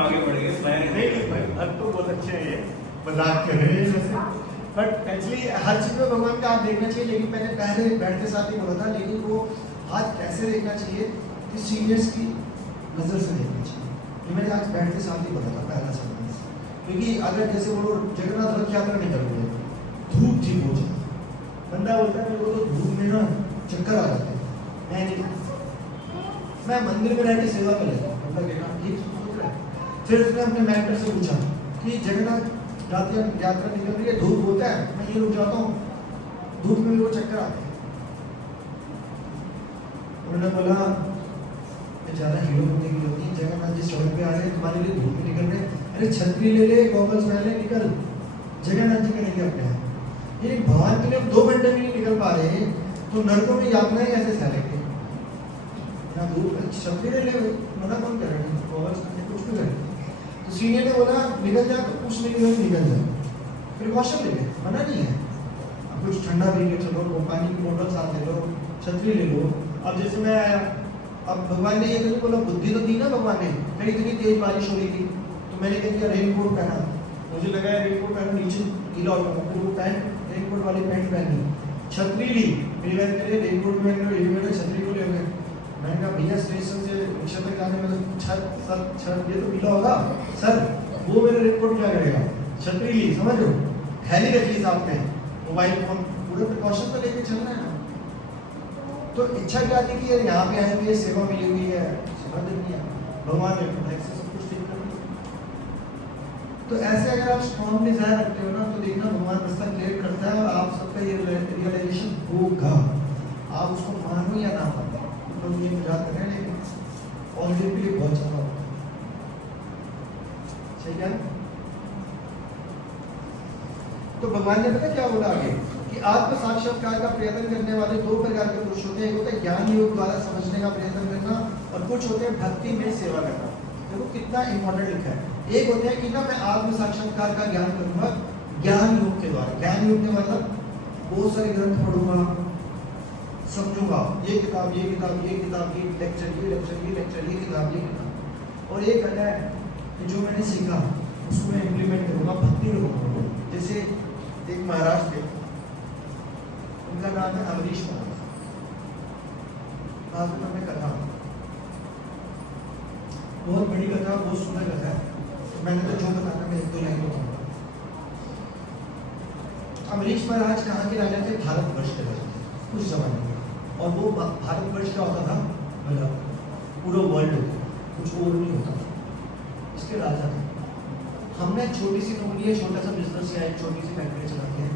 आगे बढ़ गए नहीं, हर तो बहुत अच्छे हैं, ये मजाक कर रहे हैं वैसे, बट एक्चुअली हर चीज में भगवान का हाथ देखना चाहिए। लेकिन मैंने पहले बैठते साथ ही बोला था, लेकिन वो हाथ कैसे देखना चाहिए कि सीनियर्स की नजर से देखना चाहिए, ये मैंने आज बैठते साथ ही बोला था पहला सेंटेंस। क्योंकि अगर जैसे वो जगन्नाथ रथ यात्रा निकल रही है, धूप थी बहुत ज्यादा, बंदा बोलता है मेरे को तो धूप में ना चक्कर आ जाते हैं, मैं नहीं, मैं मंदिर में रह के सेवा कर लेता हूँ, बंदा कहना ठीक सोच रहा है। फिर उसने अपने मेंटर से पूछा कि जगन्नाथ यात्रा निकल रही है, धूप होता है, मैं ये रुक जाता हूँ, धूप में मेरे को चक्कर आते हैं। उन्होंने बोला बेचारा हीरो बनने की होती है, जगन्नाथ जी सड़क पे आ रहे हैं, तुम्हारे लिए धूप में निकल रहे हैं, अरे छतरी ले ले, गॉगल्स पहन ले, निकल, जगन्नाथ जी का नहीं अपने हैं। ये भगवान के लिए 2 घंटे में नहीं निकल पा रहे हैं, तो नरकों में यात्राएं कैसे सहेलेंगे? ना धूप छतरी ले ले, मना कौन कर रहे हैं, गॉगल्स पहन कुछ भी करें। तो सीनियर ने बोला निकल जा, तो कुछ नहीं निकल, निकल जा, प्रिकॉशन ले ले, मना नहीं है, अब कुछ ठंडा पी के चलो, पानी की बोतल साथ ले लो, छतरी ले लो। अब जैसे मैं आया, अब भगवान ने ये तो नहीं बोला, बुद्धि तो दी ना भगवान ने, मैं इतनी तेज बारिश हो रही थी तो मैंने क्या किया, रेनकोट पहना, मुझे लगा रेनकोट पहना, नीचे गीला होता है, फिर वो पैंट रेनकोट वाली पैंट पहनी, छतरी ली, मेरी बहन कह रही रेनकोट में रेडीमेड छतरी को ले गए। मैंने कहा भैया स्टेशन से रिक्शा तक जाने में तो छत ये तो गीला होगा सर, वो मेरे रेनकोट क्या करेगा, छतरी ली, समझ लो, थैली रख ली साथ में, मोबाइल फोन, पूरे प्रिकॉशन तो लेके चलना है ना। तो इच्छा क्या थी कि यहाँ पे आएंगे, सेवा मिली हुई है, सेवा देनी है, भगवान ने अपने से सब कुछ ठीक कर दिया। तो ऐसे अगर आप स्ट्रॉन्ग डिजायर रखते हो ना, तो देखना भगवान रास्ता क्लियर करता है, और आप सबका ये रियलाइजेशन होगा, आप उसको मानो या ना मानो। लोग ये मजाक कर रहे हैं, लेकिन ऑलरेडी के लिए बहुत ज्यादा होता है, ठीक है। तो भगवान ने पता क्या बोला आगे, कि आत्म साक्षात्कार का प्रयत्न करने वाले दो प्रकार के पुरुष होते हैं। एक होता है ज्ञान योग द्वारा समझने का प्रयत्न करना, और कुछ होते हैं भक्ति में सेवा करना। देखो कितना इंपॉर्टेंट लिखा है। एक होता है कि ना मैं आत्म साक्षात्कार का ज्ञान करूंगा ज्ञान योग के द्वारा। ज्ञान योग के मतलब बहुत सारे ग्रंथ पढ़ूंगा, समझूंगा, ये किताब, ये किताब, ये किताब, ये लेक्चर, ये लेक्चर, ये लेक्चर, ये किताब, ये किताब। और एक होता है कि जो मैंने सीखा उसको मैं इम्प्लीमेंट करूंगा, भक्ति करूंगा। जैसे एक महाराज थे, उनका नाम है अमरीश महाराज। आज में कथा, बहुत बड़ी कथा, बहुत सुंदर कथा है। मैंने तो जो बताना मैं एक दो लाइन बताऊंगा। अमरीश महाराज कहाँ के राजा थे? भारतवर्ष के राजा थे उस जमाने में। और वो भारतवर्ष क्या होता था, मतलब पूरा वर्ल्ड होता, कुछ और नहीं होता, इसके राजा थे। हमने छोटी सी नौकरी है, छोटा सा बिजनेस या एक छोटी सी फैक्ट्री चलाते हैं,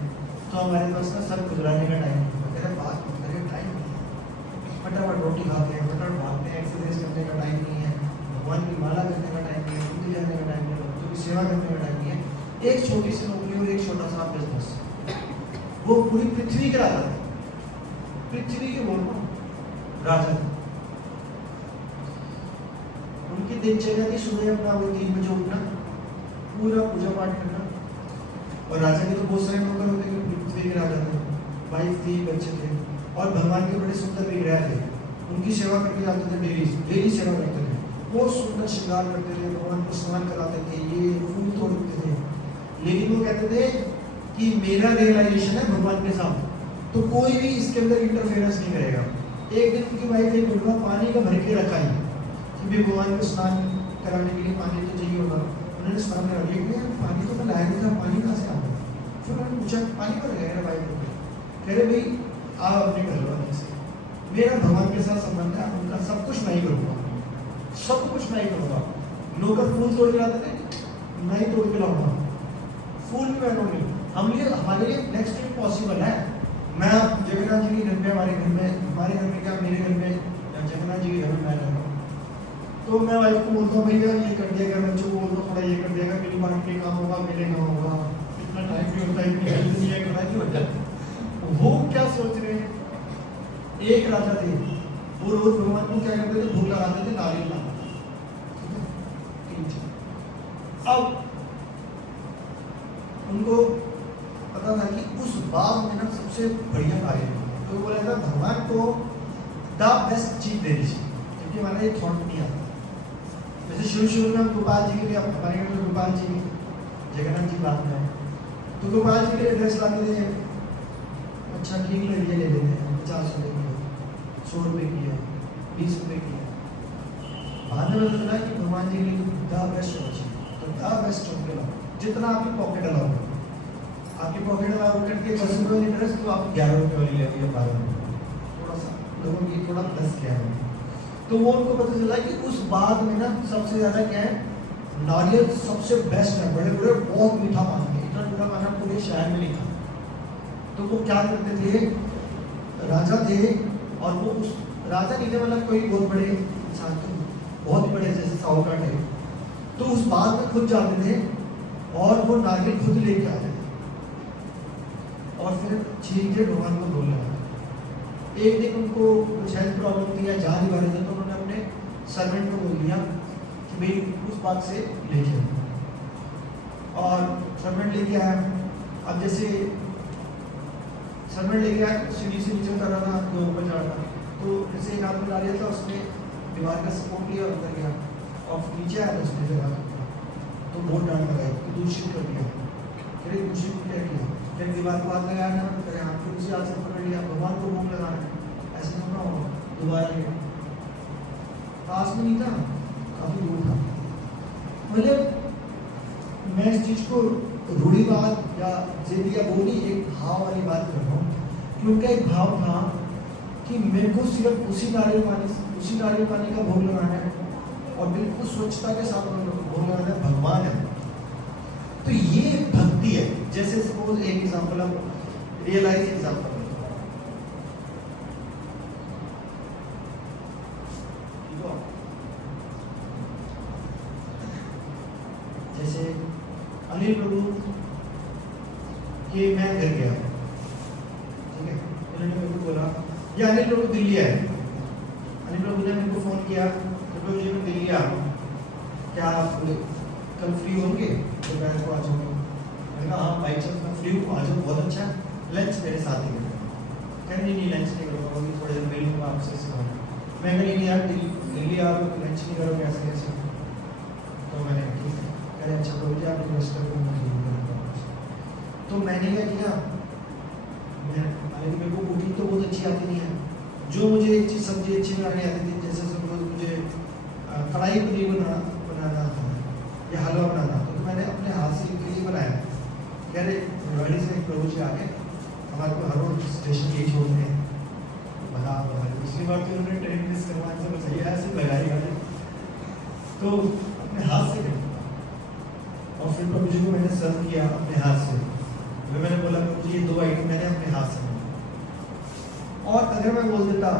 तो हमारे पास ना सर गुजराने का टाइम नहीं होता है, बात करने का टाइम नहीं है। फटाफट रोटी खाते हैं, फटाफट भागते हैं, एक्सरसाइज करने का टाइम नहीं है, भगवान की माला करने का टाइम नहीं है, मंदिर जाने का टाइम नहीं है, बच्चों की सेवा करने का टाइम नहीं है। एक छोटी सी नौकरी और एक छोटा सा बिजनेस, वो पूरी पृथ्वी के राजा थे, पृथ्वी के बोल राजा थे। उनकी दिनचर्या थी सुबह अपना वो 3 बजे उठना, पूरा पूजा पाठ करना। और राजा के तो बहुत सारे नौकर होते हैं, पृथ्वी के राजा थे, वाइफ थी, बच्चे थे, और भगवान के बड़े सुंदर विग्रह थे। उनकी सेवा करके जाते थे, डेली सेवा करते थे, बहुत सुंदर श्रृंगार करते थे, भगवान को स्नान कराते थे, ये फूल तोड़ते थे। लेकिन वो कहते थे कि मेरा रियलाइजेशन है भगवान के साथ, तो कोई भी इसके अंदर इंटरफेरेंस नहीं करेगा। एक दिन उनकी वाइफ एक गुड़वा पानी का भर के रखा ही, क्योंकि भगवान को स्नान कराने के लिए पानी तो चाहिए होगा। उन्होंने स्नान करा लिया, पानी तो मैं लाया नहीं था, पानी कहाँ से आ गया? फिर उन्होंने पूछा पानी पर गया वाइफ को, कह रहे भाई आप अपने घर वाले से, मेरा भगवान के साथ संबंध है, उनका सब कुछ मैं ही करूँगा, सब कुछ मैं ही करूँगा। नौकर फूल तोड़ के लाते थे, मैं ही तोड़ के लाऊंगा, फूल भी मैं तोड़। हमारे लिए नेक्स्ट टाइम पॉसिबल है। मैं जगन्नाथ जी के घर में, हमारे घर में क्या, मेरे घर में जगन्नाथ जी के घर में मैं रहता हूँ, तो मैं वाइफ को बोलता हूँ भैया ये कर दिया, बच्चों को बोलता हूँ थोड़ा ये कर दिया, मेरी बात के काम होगा, मेरे काम होगा, इतना टाइम भी होता है, इतनी हेल्थ नहीं है, करना नहीं होता। वो क्या सोच रहे हैं? एक राजा थे, वो रोज भगवान को क्या करते थे, भूख लगाते थे, नारियल लाते। अब उनको पता था कि उस बाग में ना सबसे बढ़िया कार्य है, तो बोला था भगवान को द बेस्ट चीज देनी चाहिए, क्योंकि हमारा ये थॉट नहीं आता। जैसे शुरू में हम गोपाल जी के लिए, हमारे घर में गोपाल जी जगन्नाथ जी बात में, तो गोपाल जी के लिए ड्रेस लाते थे, अच्छा ठीक ले लेते हैं, 50 रुपये की, 100 रुपये की है, 20 रुपये की है। बाद में पता चला कि भगवान जी के लिए द बेस्ट होना चाहिए, तो द बेस्ट होके लाओ, जितना आपकी पॉकेट अलाउ है। आपकी पॉकेट अलाउ करके 10 रुपये वाली ड्रेस, तो आप 11 रुपये वाली ले लिया, 12 रुपये, थोड़ा सा लोगों की थोड़ा प्लस किया है। तो वो उनको पता चला कि उस बाग में ना सबसे ज़्यादा क्या है, नारियल सबसे बेस्ट है, बड़े बड़े बहुत मीठा पानी है, इतना मीठा पानी पूरे शहर में नहीं था। तो वो क्या करते थे, राजा थे, और वो उस राजा नहीं थे, मतलब कोई बहुत बड़े इंसान थे, बहुत बड़े जैसे साहूकार थे, तो उस बाग में खुद जाते थे और वो नारियल खुद लेके आते थे, और फिर छीन के भगवान को बोलने लगा। एक दिन उनको कुछ हेल्थ प्रॉब्लम थी या जा नहीं पा रहे थे, तो उन्होंने अपने सर्वेंट को बोल दिया कि भाई उस बात से लेके, और सर्वेंट लेके आया। अब जैसे सर्वेंट लेके आया, सीढ़ी से नीचे उतर रहा था, तो ऊपर चढ़ रहा, तो जैसे एक आदमी ला लिया था, उसने दीवार का सपोर्ट लिया और उतर गया, और नीचे आया तो उसने जगह, तो बहुत डांट लगाई, तो दूषित कर दिया। फिर दूषित क्या किया, फिर दीवार को हाथ लगाया ना, फिर हाथ को उसी हाथ से पकड़ लिया, भगवान को मुंह लगाना है, ऐसे ना हो, दोबारा लिया, पास में नहीं था, काफी दूर था। मतलब मैं इस चीज को रूढ़िवाद या जिद या वो नहीं, एक भाव वाली बात कर रहा हूँ, क्योंकि एक भाव था कि मेरे को सिर्फ उसी नारियल पानी का भोग लगाना है, और बिल्कुल स्वच्छता के साथ भोग लगाना है, भगवान है। तो ये भक्ति है। जैसे सपोज एक एग्जांपल, आप रियलाइज एग्जांपल, जैसे अनिल प्रभु के मैं घर गया, ये अनिल प्रभु दिल्ली है, अनिल प्रभु ने मेरे को फोन किया, प्रभु जी मैं दिल्ली आ रहा हूँ, क्या आप कल फ्री होंगे? तो मैं को आ जाऊँगा। मैंने कहा हाँ बाई चांस मैं फ्री हूँ, आ जाओ, बहुत अच्छा, लंच मेरे साथ ही करें। नहीं लंच नहीं करूँगा, अभी थोड़े देर मिल लूँगा आपसे सिखाऊँ। मैं कहा नहीं यार दिल्ली आ रहा हूँ, लंच नहीं करोगे ऐसे कैसे? तो मैंने ठीक है, कह रहे अच्छा प्रभु जी आप रिक्वेस्ट कर दूँगा जरूर करूँगा। तो मैंने क्या किया, मेरे को कुकिंग तो बहुत अच्छी आती नहीं है, जो मुझे एक चीज़ सब्जी अच्छी बनानी आती थी, जैसे सपोज मुझे कढ़ाई पनीर बनाना था या हलवा बनाना था, तो मैंने अपने हाथ से इडली बनाया। कह रहे गाड़ी से प्रभु जी आके हमारे को हर रोज स्टेशन यही छोड़ते हैं, बना पिछली बार तो उन्होंने ट्रेन मिस करवाया सब सही है, ऐसे लगाई गाड़ी तो अपने हाथ से कर, और फिर प्रभु जी को मैंने सर्व किया अपने हाथ से। मैंने बोला प्रभु जी ये 2 आइटम मैंने अपने हाथ से बनाया। और अगर मैं बोल देता,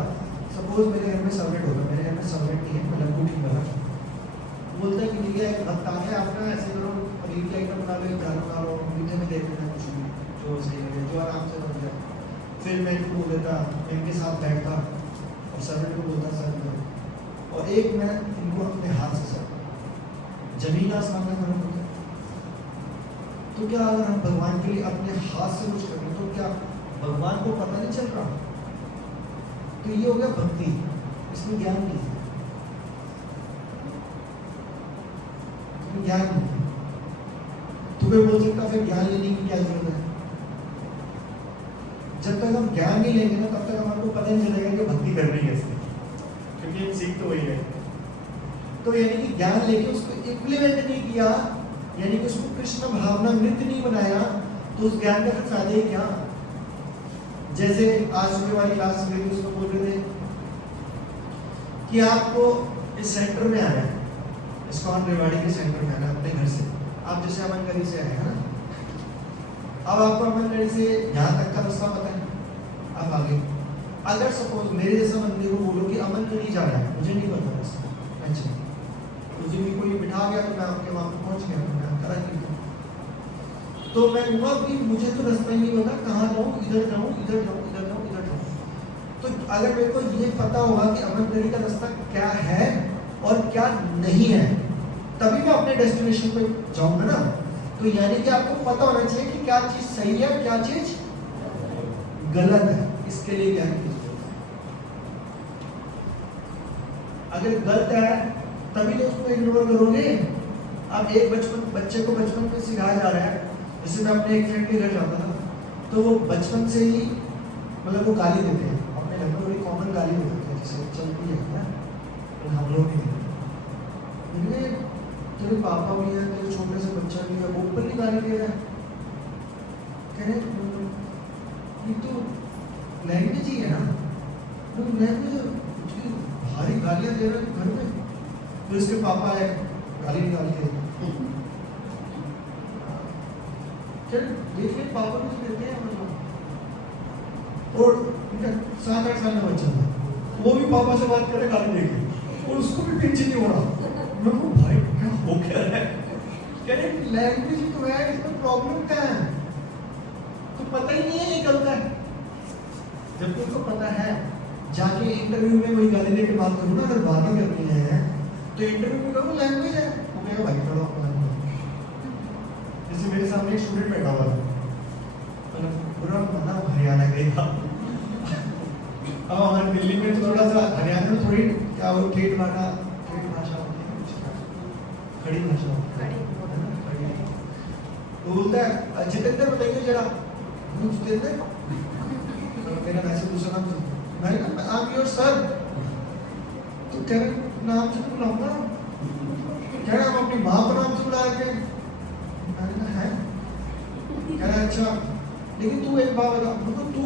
सपोज मेरे घर में सर्वेंट होता, मेरे घर में सर्वेंट नहीं है, मैं लड्डू ठीक बना, बोलता कि ठीक है एक वक्त आ गया आपका, ऐसे करो पनीर की आइटम बना लो, दाल बना लो, मीठे में देख लेना कुछ भी जो सही लगे, जो आराम से बन जाए। फिर मैं इनको बोल देता, मैं इनके साथ बैठता और सर्वेंट को बोलता सर्व करो, और एक मैं इनको अपने हाथ से सर्व, जमीन आसमान का फर्क होता है। तो क्या अगर हम भगवान के लिए अपने हाथ से कुछ करें तो क्या भगवान को पता नहीं चल रहा? तो ये हो गया भक्ति, इसमें ज्ञान नहीं है, इसमें ज्ञान नहीं है। तुम्हें बोल सकता फिर ज्ञान लेने की क्या जरूरत है? जब तक हम ज्ञान नहीं लेंगे ना तब तक हमारे पता नहीं चलेगा कि भक्ति करनी है इसमें, क्योंकि सीख तो वही है। तो यानी कि ज्ञान लेके उसको इम्प्लीमेंट नहीं किया, यानी कि उसको कृष्ण भावना नृत्य नहीं बनाया, तो उस ज्ञान का फायदा ही क्या? जैसे आज सुबह वाली क्लास में उसको बोल रहे थे कि आपको इस सेंटर में आना है, इस्कॉन रेवाड़ी के सेंटर में आना अपने घर से, आप जैसे अमनगढ़ी से आए हैं ना, अब आपको अमनगढ़ी से यहाँ तक का रास्ता पता है, आप आगे अगर सपोज मेरे जैसा बंदे को बोलो कि अमनगढ़ी जाना है, मुझे नहीं पता रास्ता, अच्छा मुझे भी कोई बिठा गया तो मैं आपके वहाँ पर पहुँच गया, मैं करा नहीं, तो मैं हुआ कि मुझे तो रास्ता ही नहीं पता, कहाँ जाऊँ, इधर जाऊँ, इधर जाऊँ, इधर जाऊँ, इधर जाऊँ। तो अगर मेरे को ये पता होगा कि अमनगढ़ी का रास्ता क्या है और क्या नहीं है, तभी मैं अपने डेस्टिनेशन पे जाऊंगा ना। तो यानी कि आपको पता होना चाहिए कि क्या चीज सही है, क्या चीज गलत है, इसके लिए क्या कीजिए। अगर गलत है तभी तो उसको इग्नोर करोगे। अब एक बच्चे को बचपन में सिखाया जा रहा है, जैसे मैं अपने एक फ्रेंड के घर जाता था तो वो बचपन से ही मतलब वो गाली देते हैं, अपने घर में बड़ी कॉमन गाली देते हैं, जैसे चलती है ना, तो हम लोग नहीं, तेरे पापा भी है, तेरे छोटे से बच्चा भी है, वो ऊपर नहीं गाली दे रहा है, कह रहे ये तो लैंग्वेज ही है ना, तो लैंग्वेज भारी गालियाँ दे रहा है घर में, तो इसके पापा है गाली निकाली है, चल देखिए पापा भी देते हैं मतलब, और 7-8 साल का बच्चा था, वो भी पापा से बात करे गाली देके, और उसको भी पिंच नहीं हो रहा। मैं को भाई क्या हो क्या है, कह रहे लैंग्वेज ही तो है, इसमें प्रॉब्लम क्या है, तो पता ही नहीं है ये गलत है। जब तुमको पता है जाके इंटरव्यू में वही गाली देके बात करो ना, अगर बातें करनी है तो इंटरव्यू में करो लैंग्वेज है, वो कहेगा भाई पढ़ो अपना। जैसे मेरे सामने एक स्टूडेंट बैठा हुआ है, मतलब पूरा मना हरियाणा गया, अब हमारे दिल्ली में तो थोड़ा सा हरियाणा में थोड़ी क्या वो ठेठ भाषा खड़ी भाषा, वो बोलता है जितेंद्र बताइए जरा, जितेंद्र मेरा वैसे दूसरा नाम मैं आप योर सर, तो कह रहे नाम से बुलाऊंगा, कह रहे हम अपनी माँ को नाम से बुला रखे, मैंने कहा है, कह रहा अच्छा लेकिन तू एक बात बता, तू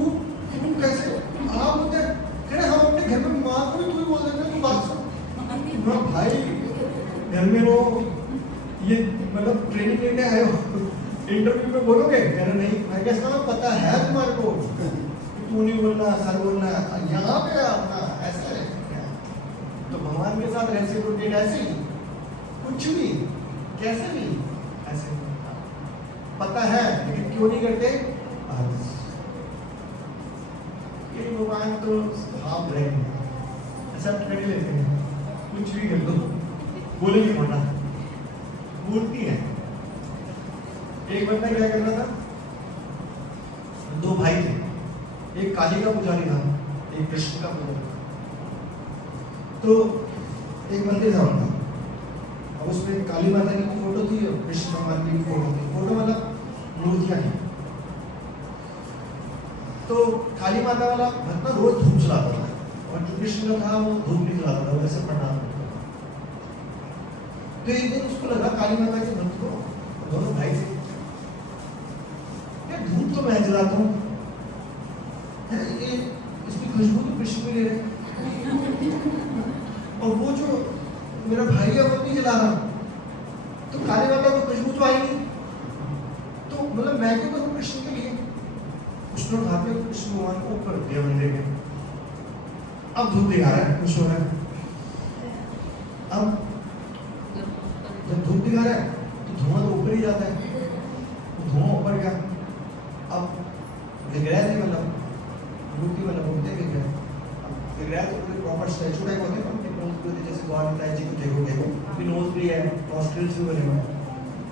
कैसे आप होते, कह रहे हम अपने घर में माँ को भी तू ही बोल देते, तू बात सुन भाई, घर में वो ये मतलब ट्रेनिंग लेने आए हो, इंटरव्यू में बोलोगे, कह रहे नहीं, मैं कैसा ना पता है तुम्हारे को, तू नहीं बोलना सर बोलना, यहाँ पे अपना ऐसा है। तो भगवान के साथ रेसिप्रोकेट ऐसे ही कुछ भी कैसे भी ऐसे पता है लेकिन क्यों नहीं करते, कि भगवान तो भाव रहे हैं, ऐसा कर ही लेते हैं, कुछ भी कर दो बोले नहीं होना, मूर्ति है। एक बंदा क्या कर रहा था, दो भाई थे, एक काली का पुजारी था, एक कृष्ण का पुजारी था। तो एक मंदिर था उनका, और उसमें काली माता की भी फोटो थी और कृष्ण भगवान की भी फोटो थी, फोटो मतलब मूर्तियां थी। तो काली माता वाला भक्त ना रोज धूप जलाता था, और जो कृष्ण का था वो धूप नहीं जलाता था, वैसे प्रणाम करता था। तो एक दिन उसको लगा काली माता के भक्त को, दोनों भाई थे, यार धूप तो मैं जलाता हूँ, ये इसकी खुशबू तो कृष्ण को ले रहे और वो जो मेरा भाई है वो नहीं जला रहा, तो काली माता को खुशबू तो आई नहीं, तो मतलब मैं क्यों करूँ कृष्ण के लिए। उसने उठा के कृष्ण भगवान को ऊपर दिया मंदिर में, अब धूप दिखा रहा है, खुश हो रहा है। अब जब धूप दिखा रहा है तो धुआं तो ऊपर ही जाता है, धुआं ऊपर गया, अब विग्रह थे मतलब मूर्ति मतलब होते विग्रह, विग्रह तो पूरे प्रॉपर स्टैचू टाइप होते हैं, उनके नोज भी होते जैसे गॉड जी को देखो भी नोज भी है, नॉस्ट्रिल्स भी बने हुए हैं।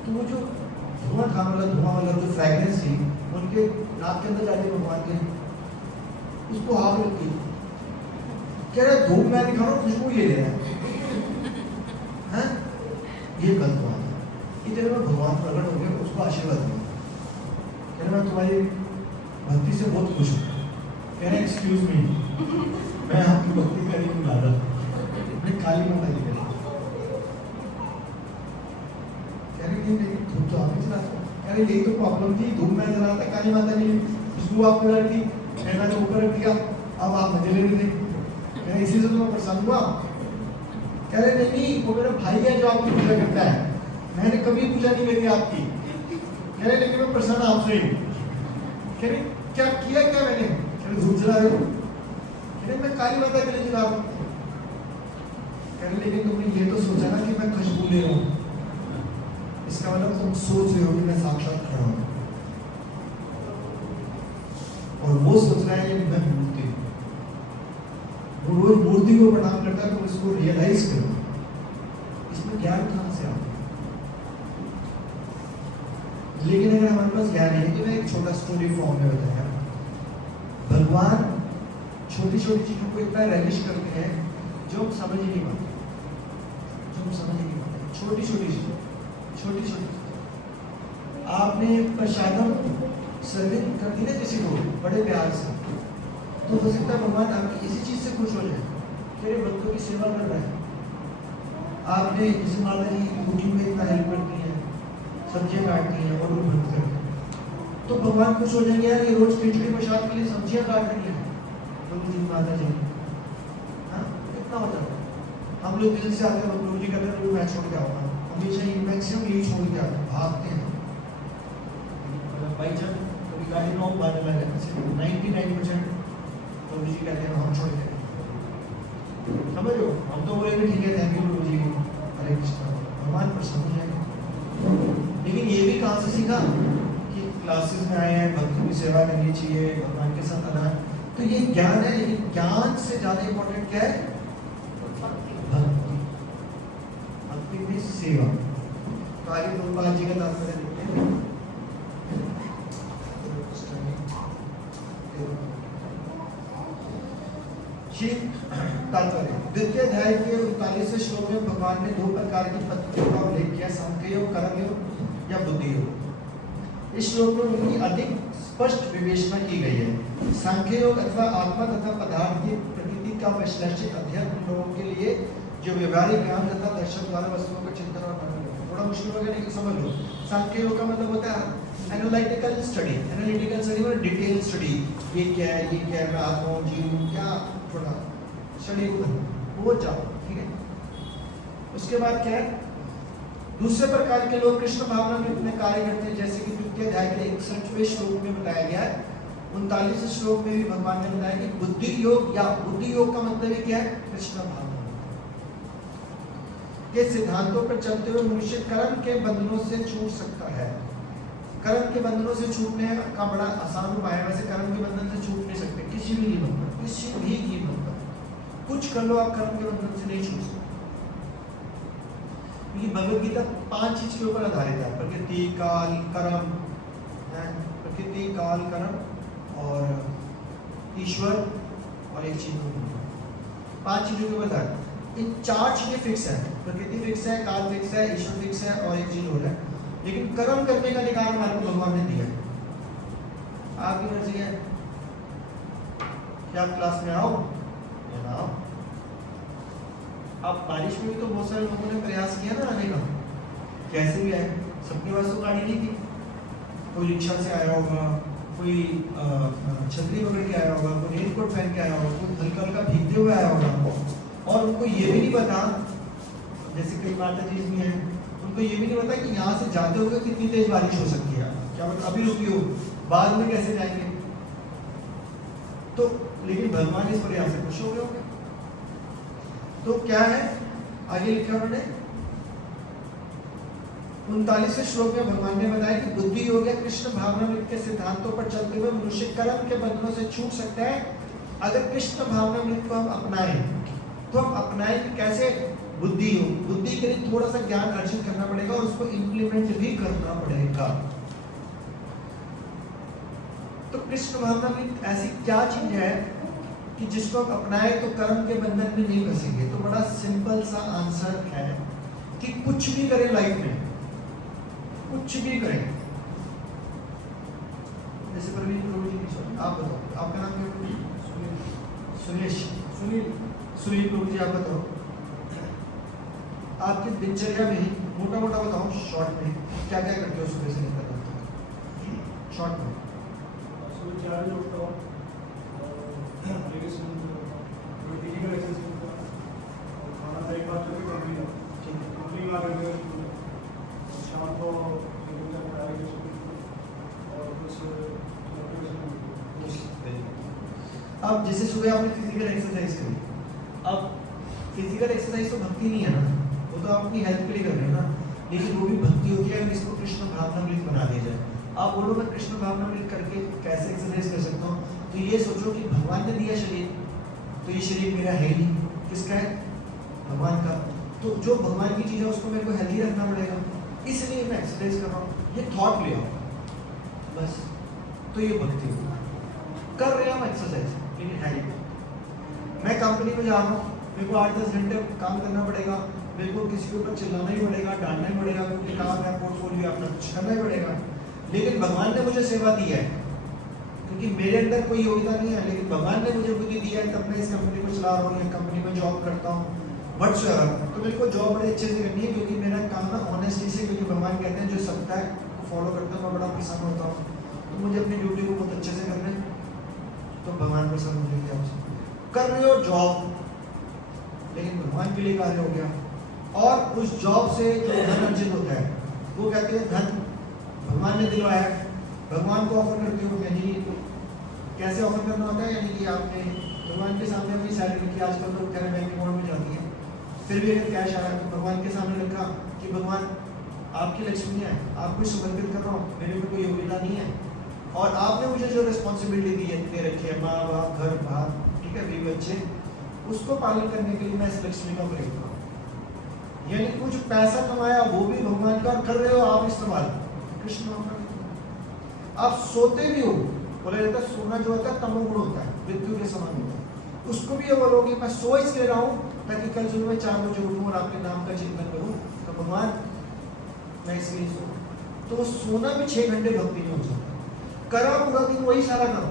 तो वो जो धुआं था मतलब जो फ्रेगनेंस थी उनके नाक के अंदर जाती भगवान के, उसको आग लगती, कह रहा धूप मैं नहीं खा रहा हूँ, खुशबू ये ले रहा है, ये गलत बात है। इतने में भगवान प्रकट हो गए, उसको आशीर्वाद दिया, कह रहा मैं तुम्हारी भक्ति से बहुत खुश हूँ, कह रहे एक्सक्यूज मी मैं आपकी भक्ति का नहीं बुला रहा, मैं काली माता की कह रही नहीं, धूप तो आप ही जलाते हो, कह रहे यही तो प्रॉब्लम थी, धूप मैं जला रहा था, काली माता ने खुशबू आपको लग थी, मैंने तो ऊपर रख दिया, अब आप मजे ले रहे थे, कह रहे इसी से तो मैं परेशान हुआ। कह रहे नहीं वो मेरा भाई है जो आपकी पूजा करता है, मैंने कभी पूजा नहीं करी आपकी, कह रहे लेकिन मैं परेशान आपसे ही हूँ। कह रहे क्या किया क्या मैंने, कह रहे धूप जला रहे हो, कह रहे मैं काली माता के लिए जला रहा हूँ, कह रहे लेकिन तुमने ये तो सोचा ना कि मैं खुशबू ले रहा हूँ, इसका मतलब तुम सोच रहे हो कि मैं साक्षात खड़ा हूँ, और वो सोच रहा है कि मैं मूर्ति हूँ, वो रोज मूर्ति को प्रणाम करता है, तो इसको रियलाइज करो इसमें ज्ञान कहाँ से आता है। लेकिन अगर हमारे पास ज्ञान है, तो मैं एक छोटा स्टोरी फॉर्म में बताया, भगवान छोटी छोटी चीजों को इतना रेलिश करते हैं जो हम समझ ही नहीं पाते, छोटी छोटी चीजें, छोटी छोटी चीजें। आपने प्रसादम सर्विंग कर दी ना किसी को बड़े प्यार से, तो हो सकता है भगवान आपकी इसी चीज से खुश हो जाए, तेरे भक्तों की सेवा कर रहा है। आपने जैसे माता जी कुकिंग में इतना हेल्प करती है, सब्जियां काटती हैं और वो भक्त करते हैं, तो भगवान खुश हो जाएंगे, यार ये रोज खिचड़ी प्रसाद के लिए सब्जियां काट रही है प्रभु जी माता जी, हाँ कितना होता है। हम लोग दिल से आते हैं, प्रभु जी कहते हैं मैं छोड़ के आऊँगा, हमेशा ही मैक्सिमम यही छोड़ के आते हैं, भागते हैं, मतलब भाई जब कभी गाड़ी में भागने लगे 99% प्रभु जी कहते हैं हम छोड़ के, समझ लो हम तो बोलेंगे ठीक है थैंक यू प्रभु जी, हरे कृष्ण, भगवान प्रसन्न हो जाएंगे। लेकिन ये भी कहाँ से सीखा कि क्लासेस में आए हैं, भक्तों की सेवा करनी चाहिए, भगवान के साथ आना, तो ये ज्ञान है, लेकिन ज्ञान से ज्यादा इंपॉर्टेंट क्या है, भक्ति, भक्ति में सेवा। तो आगे प्रभुपाद जी का तात्पर्य देखते हैं, तात्पर्य द्वितीय अध्याय के 39वें श्लोक में भगवान ने 2 प्रकार की पद्धतियों का उल्लेख किया, सांख्य योग, कर्म योग या बुद्धि योग। इस श्लोक में उनकी अधिक स्पष्ट विवेचना की गई है। सांख्य योग अथवा आत्मा तथा पदार्थ की प्रकृति का वैश्लेषिक अध्ययन उन लोगों के लिए जो व्यवहारिक ज्ञान तथा दर्शन द्वारा वस्तुओं का चिंतन और मनन, थोड़ा मुश्किल हो गया लेकिन समझ लो। सांख्य योग का मतलब होता है एनालिटिकल स्टडी, मतलब डिटेल स्टडी, ये क्या है, ये क्या है, मैं आत्मा हूँ, जीव हूँ, क्या थोड़ा स्टडी वो जाओ, ठीक है। उसके बाद क्या है, दूसरे प्रकार के लोग कृष्ण भावना में अपने कार्य करते हैं, जैसे कि द्वितीय अध्याय के 61वें श्लोक में बताया गया है। 39वें श्लोक में भी भगवान ने बताया कि बुद्धि योग या बुद्धि योग का मतलब क्या है, कृष्ण भावना के सिद्धांतों पर चलते हुए मनुष्य कर्म के बंधनों से छूट सकता है। कर्म के बंधनों से छूटने का बड़ा आसान उपाय है, वैसे कर्म के बंधन से छूट नहीं सकते किसी भी नियम पर, कर लो, आप कर्म के बंधन से नहीं छूट सकते। क्योंकि भगवत गीता 5 चीज के ऊपर आधारित है, प्रकृति, काल, कर्म, प्रकृति, काल, कर्म और ईश्वर और एक चीज 5 चीजों के ऊपर आधारित। इन 4 चीजें फिक्स है, प्रकृति फिक्स है, काल फिक्स है, ईश्वर फिक्स है और एक चीज हो रहा है। लेकिन कर्म करने का अधिकार हमारे को भगवान ने दिया है। आपकी मर्जी है कि आप क्लास में आओ या ना आओ। आप बारिश में भी तो बहुत सारे लोगों ने प्रयास किया ना आने का, कैसे भी आए, सबके पास तो गाड़ी नहीं थी। कोई रिक्शा से आया होगा, कोई छतरी पकड़ के आया होगा, कोई रेन कोट पहन के आया होगा, कोई हल्का हल्का भीगते हुए आया होगा। और उनको ये भी नहीं पता, जैसे कई माता जी भी हैं, उनको ये भी नहीं पता कि यहाँ से जाते हुए कितनी तेज बारिश हो सकती है। क्या मतलब अभी रुकी हो, बाद में कैसे जाएंगे? तो लेकिन भगवान इस प्रयास से खुश हो गए होंगे। तो क्या है आगे लिखा उन्होंने 39वें श्लोक में भगवान ने बताया कि बुद्धि योग कृष्ण भावनामृत के सिद्धांतों पर चलते हुए मनुष्य कर्म के बंधनों से छूट सकता है अगर कृष्ण भावनामृत को हम अपनाएं। तो हम अपनाएं कि कैसे? बुद्धि योग, बुद्धि के लिए थोड़ा सा ज्ञान अर्जित करना पड़ेगा और उसको इम्प्लीमेंट भी करना पड़ेगा। तो कृष्ण भावनामृत ऐसी क्या चीज है कि जिसको आप अपनाए तो कर्म के बंधन में नहीं फंसेंगे? तो बड़ा सिंपल सा आंसर है कि कुछ भी करें लाइफ में, कुछ भी करें। जैसे प्रवीण प्रभु जी की, आप बताओ आपका नाम क्या है? सुनील प्रभु जी, आप बताओ आपकी दिनचर्या में मोटा मोटा बताओ, शॉर्ट में क्या क्या करते हो सुबह से लेकर रात तक? शॉर्ट में। सुबह 4 बजे उठता हूँ, फिजिकल एक्सरसाइज करता हूँ, खाना ब्रेकफास्ट करके कंपनी आ गई, शाम को और कुछ। अब जैसे सुबह आपने फिजिकल एक्सरसाइज करी, अब फिजिकल एक्सरसाइज तो भक्ति नहीं है ना, वो तो आप अपनी हेल्थ के लिए कर रहे हैं ना, लेकिन वो भी भक्ति होती है अगर इसको कृष्ण भावनामृत बना दिया जाए। आप बोलो मैं कृष्ण भावनामृत करके कैसे एक्सरसाइज कर सकता हूँ? तो ये सोचो कि भगवान ने दिया शरीर, तो ये शरीर मेरा है नहीं, किसका है? भगवान का। तो जो भगवान की चीज़ है उसको मेरे को हेल्दी रखना पड़ेगा, इसलिए मैं एक्सरसाइज कर रहा हूँ। ये थॉट ले आओ बस, तो ये भक्ति कर रहे हैं हम एक्सरसाइज, लेकिन है नहीं। मैं कंपनी में जा रहा हूँ, मेरे को 8-10 घंटे काम करना पड़ेगा, मेरे को किसी के ऊपर चिल्लाना ही पड़ेगा, डांटना ही पड़ेगा, क्योंकि काम है, पोर्टफोलियो अपना कुछ करना ही पड़ेगा। लेकिन भगवान ने मुझे सेवा दी है, क्योंकि मेरे अंदर कोई योग्यता नहीं है, लेकिन भगवान ने मुझे बुद्धि दी है, तब मैं इस कंपनी को चला रहा हूँ या कंपनी में जॉब करता हूँ। बट तो मेरे को जॉब बड़े अच्छे से करनी है, क्योंकि मेरा काम ना ऑनेस्टी से, क्योंकि भगवान कहते हैं जो सत्य है फॉलो करता हूँ मैं बड़ा प्रसन्न होता हूँ। तो मुझे अपनी ड्यूटी को बहुत अच्छे से करना है, तो भगवान प्रसन्न हो जाएंगे आपसे। कर रहे हो जॉब, लेकिन भगवान के लिए कार्य हो गया, और उस जॉब से जो धन अर्जित होता है वो कहते हैं धन भगवान ने दिलवाया है, भगवान को ऑफर करते हो। यानी कैसे ऑफर करना होता है? यानी कि आपने भगवान के सामने अपनी सैलरी की, आजकल लोग कह रहे हैं बैंक अकाउंट में जाती है, फिर भी अगर कैश आ रहा है तो भगवान के सामने रखा कि भगवान आपकी लक्ष्मी है, आपको समर्पित कर रहा हूँ, मेरे को कोई योग्यता नहीं है, और आपने मुझे जो रिस्पॉन्सिबिलिटी दी है, दे रखी है, माँ बाप, घर बार, ठीक है, बीवी बच्चे, उसको पालन करने के लिए मैं इस लक्ष्मी का प्रयोग करूँ। यानी कुछ पैसा कमाया वो भी भगवान का कर रहे हो आप इस्तेमाल, कृष्ण। आप सोते भी हो, बोला जाता है सोना जो होता है तमोगुण होता है, मृत्यु के समान होता है, उसको भी ये बोलोगे मैं सो इसलिए रहा हूँ ताकि कल सुबह मैं 4 बजे उठूँ और आपके नाम का चिंतन करूँ, तो भगवान मैं इसलिए सो। तो सोना भी 6 घंटे भक्ति में हो सकता है, करा पूरा दिन वही सारा काम,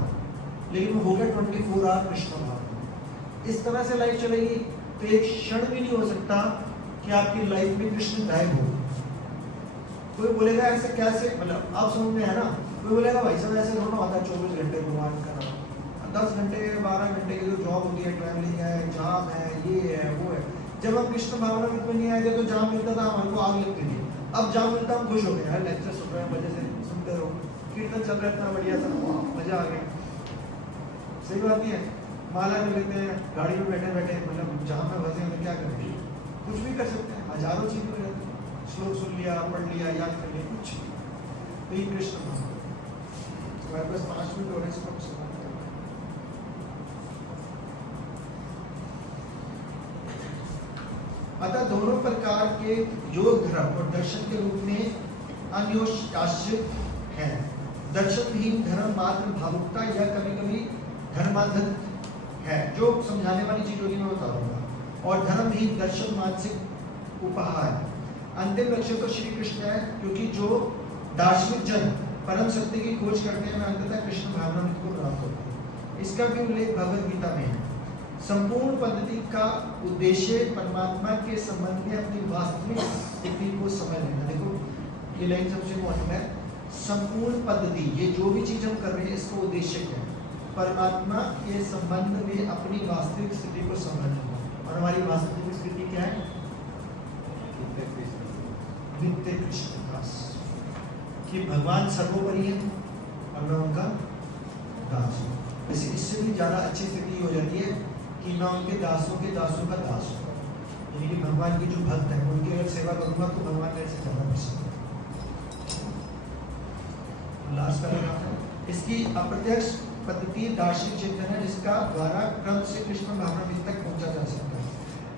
लेकिन वो हो गया 24 आवर कृष्ण भाव। इस तरह से लाइफ चलेगी तो एक क्षण भी नहीं हो सकता कि आपकी लाइफ में कृष्ण गायब हो। कोई बोलेगा ऐसे कैसे, मतलब आप समझ में है ना, कोई बोलेगा भाई साहब ऐसे थोड़ा होता है 24 घंटे भगवान का नाम, 10 घंटे 12 घंटे की जो जॉब होती है, ट्रैवलिंग है, जाम है, ये है वो है। जब हम कृष्ण भावनामृत में नहीं आए थे तो जाम मिलता था, हमारे को आग लगती थी, अब जाम मिलता हम खुश हो गए, हर लेक्चर सुन रहे हैं, मजे से सुनते रहो, कीर्तन चल रहा है, इतना बढ़िया था, मजा आ गया। सही बात नहीं है, माला कर लेते हैं, गाड़ी में बैठे बैठे, मतलब जहाँ में फंसे तो क्या करेंगे, कुछ भी कर सकते हैं, हजारों चीज़ हो जाती है, श्लोक सुन लिया, पढ़ लिया, याद कर लिया, कुछ तो ये कृष्ण भाव। हमारे पास 5 मिनट हो रहे हैं, इसको अतः दोनों प्रकार के योग धर्म और दर्शन के रूप में अन्योन्याश्रित है। दर्शनहीन धर्म मात्र भावुकता या कभी कभी धर्मांधत है, जो समझाने वाली चीज होगी मैं बता दूंगा। और धर्महीन दर्शन मानसिक उपहार। अंतिम लक्ष्य तो श्री कृष्ण है, क्योंकि जो दार्शनिक जन परम सत्य की खोज करते हैं अंततः कृष्ण भावनामृत को प्राप्त होते हैं। इसका भी उल्लेख भगवद गीता में है। संपूर्ण पद्धति का उद्देश्य परमात्मा के संबंध में अपनी वास्तविक स्थिति को समझ लेना। देखो ये लाइन सबसे इम्पोर्टेंट है। संपूर्ण पद्धति, ये जो भी चीज हम कर रहे हैं इसका उद्देश्य क्या है? परमात्मा के संबंध में अपनी वास्तविक स्थिति को समझना। और हमारी वास्तविक स्थिति क्या है? नित्य कृष्ण दास, कि भगवान सर्वोपरि है और मैं उनका दास हूँ। वैसे इससे भी ज्यादा अच्छी स्थिति हो जाती है कि मैं उनके दासों के दासों का दास हूँ, यानी कि भगवान की जो भक्त है उनकी अगर सेवा करूंगा तो भगवान मेरे से ज्यादा प्रसन्न है। लास्ट पैराग्राफ, इसकी अप्रत्यक्ष पद्धति दार्शनिक चिंतन है, जिसका द्वारा क्रम से कृष्ण भावनामृत तक पहुंचा जा सकता है।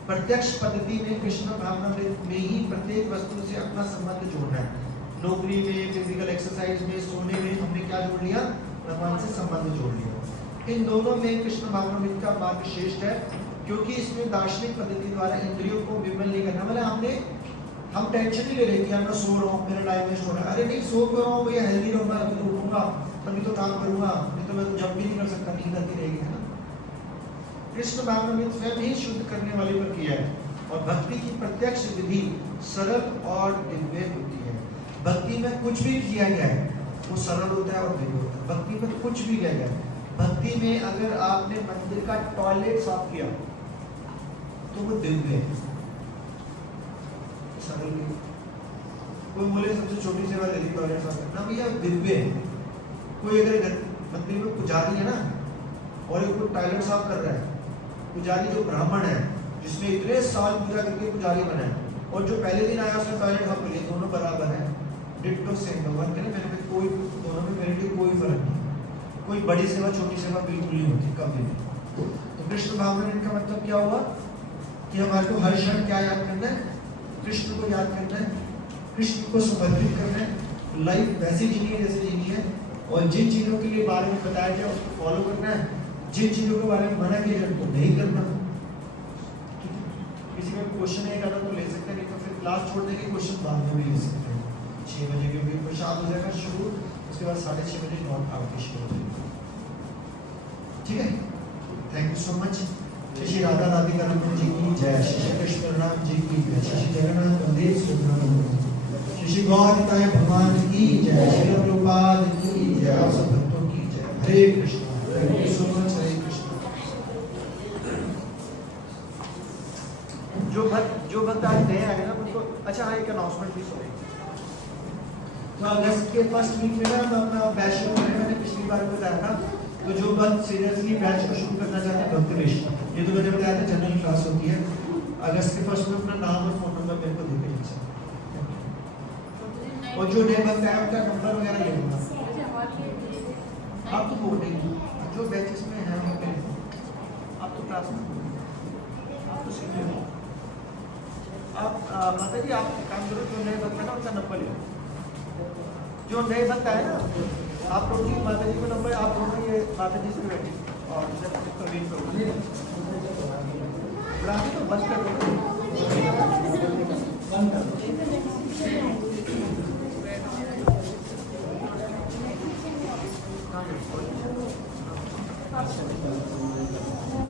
प्रत्यक्ष पद्धति में कृष्ण भावनामृत में ही प्रत्येक वस्तु से अपना संबंध जोड़ना है। नौकरी में, फिजिकल एक्सरसाइज में, सोने में हमने क्या जोड़ लिया? भगवान से संबंध जोड़ लिया। इन दोनों में कृष्ण भावनामृत का मार्ग श्रेष्ठ है, क्योंकि इसमें दार्शनिक पद्धति द्वारा इंद्रियों को विमल नहीं करना। मतलब हम टेंशन नहीं ले रहे कि मैं सो रहा हूँ, मेरा टाइम वेस्ट हो रहा है। अरे नहीं, सो कर रहा हूँ भैया, हेल्दी रहूंगा, अभी तो उठूंगा, तभी तो काम करूंगा, नहीं तो मैं तो जब भी नहीं कर सकता, नींद आती रहेगी, है ना। कृष्ण भावनामृत स्वयं ही शुद्ध करने वाली प्रक्रिया है और भक्ति की प्रत्यक्ष विधि सरल और दिव्य होती है। भक्ति में कुछ भी किया गया है वो सरल होता है और दिव्य होता है। भक्ति में कुछ भी किया गया है, भक्ति में अगर आपने मंदिर का टॉयलेट साफ किया तो वो दिव्य है, सरल नहीं। कोई बोले सबसे छोटी सेवा दे दी टॉयलेट साफ करना, भैया दिव्य है। कोई अगर मंदिर में पुजारी है ना और एक कोई टॉयलेट साफ कर रहा है, पुजारी जो ब्राह्मण है जिसने इतने साल पूजा करके पुजारी बना है और जो पहले दिन आया उसने टॉयलेट साफ कर लिया, दोनों बराबर है। Ditto same. भगवान कहने मेरे में कोई, दोनों में मेरे लिए कोई फर्क नहीं। कोई बड़ी सेवा छोटी सेवा बिल्कुल नहीं होती, कभी नहीं। तो कृष्ण भावनामृत का मतलब क्या हुआ कि हमारे को हर क्षण क्या याद करना है? कृष्ण को याद करना है, कृष्ण को समर्पित करना है। लाइफ वैसी जीनी है जैसे जीनी है, और जिन चीजों के लिए बारे में बताया गया उसको फॉलो करना है, जिन चीजों के बारे में मना किया जाए उनको नहीं करना। किसी का क्वेश्चन एक आधा तो ले सकते हैं, नहीं तो फिर क्लास छोड़ देंगे, क्वेश्चन बाद में भी ले सकते हैं 6 बजे, क्योंकि प्रसाद हो जाएगा शुरू, उसके बाद 6:30 बजे नॉट आउट शुरू हो जाएगी। ठीक है, thank you so much. Shri Radha Radhika Raman ji की जय, श्री कृष्ण राम जी की जय, श्री जगन्नाथ बलदेव सुभद्रा, श्री गौरताय भगवान की जय, श्री प्रभुपाद की जय, आप सब भक्तों की जय। Hare Krishna, thank you so much. Hare Krishna. जो भक्त आज नए आए ना उनको, अच्छा हाँ एक अनाउंसमेंट भी सुने। तो अगस्त के फर्स्ट वीक में ना हम अपना बैच शुरू करें, मैंने पिछली बार बताया था। तो जो भक्त सीरियसली बैच को शुरू करना चाहते हैं, भक्त वेश, ये तो मैंने बताया था जनरल क्लास होती है। अगस्त के फर्स्ट में अपना नाम और फोन नंबर मेरे को दे दीजिए, और जो नए भक्त आए उनका नंबर वगैरह ले लूँगा। आप तो बोल रही जो बैचेस में है आप तो क्लास में, आप तो सीनियर हो। आप माता जी आप काम करो, जो नए भक्त है ना उनका नंबर ले लो। जो नए भक्त आए ना, आप लोग की माता जी का नंबर आप दोनों ये माता जी से बैठी और जब प्रवीण को तो बस कर दो।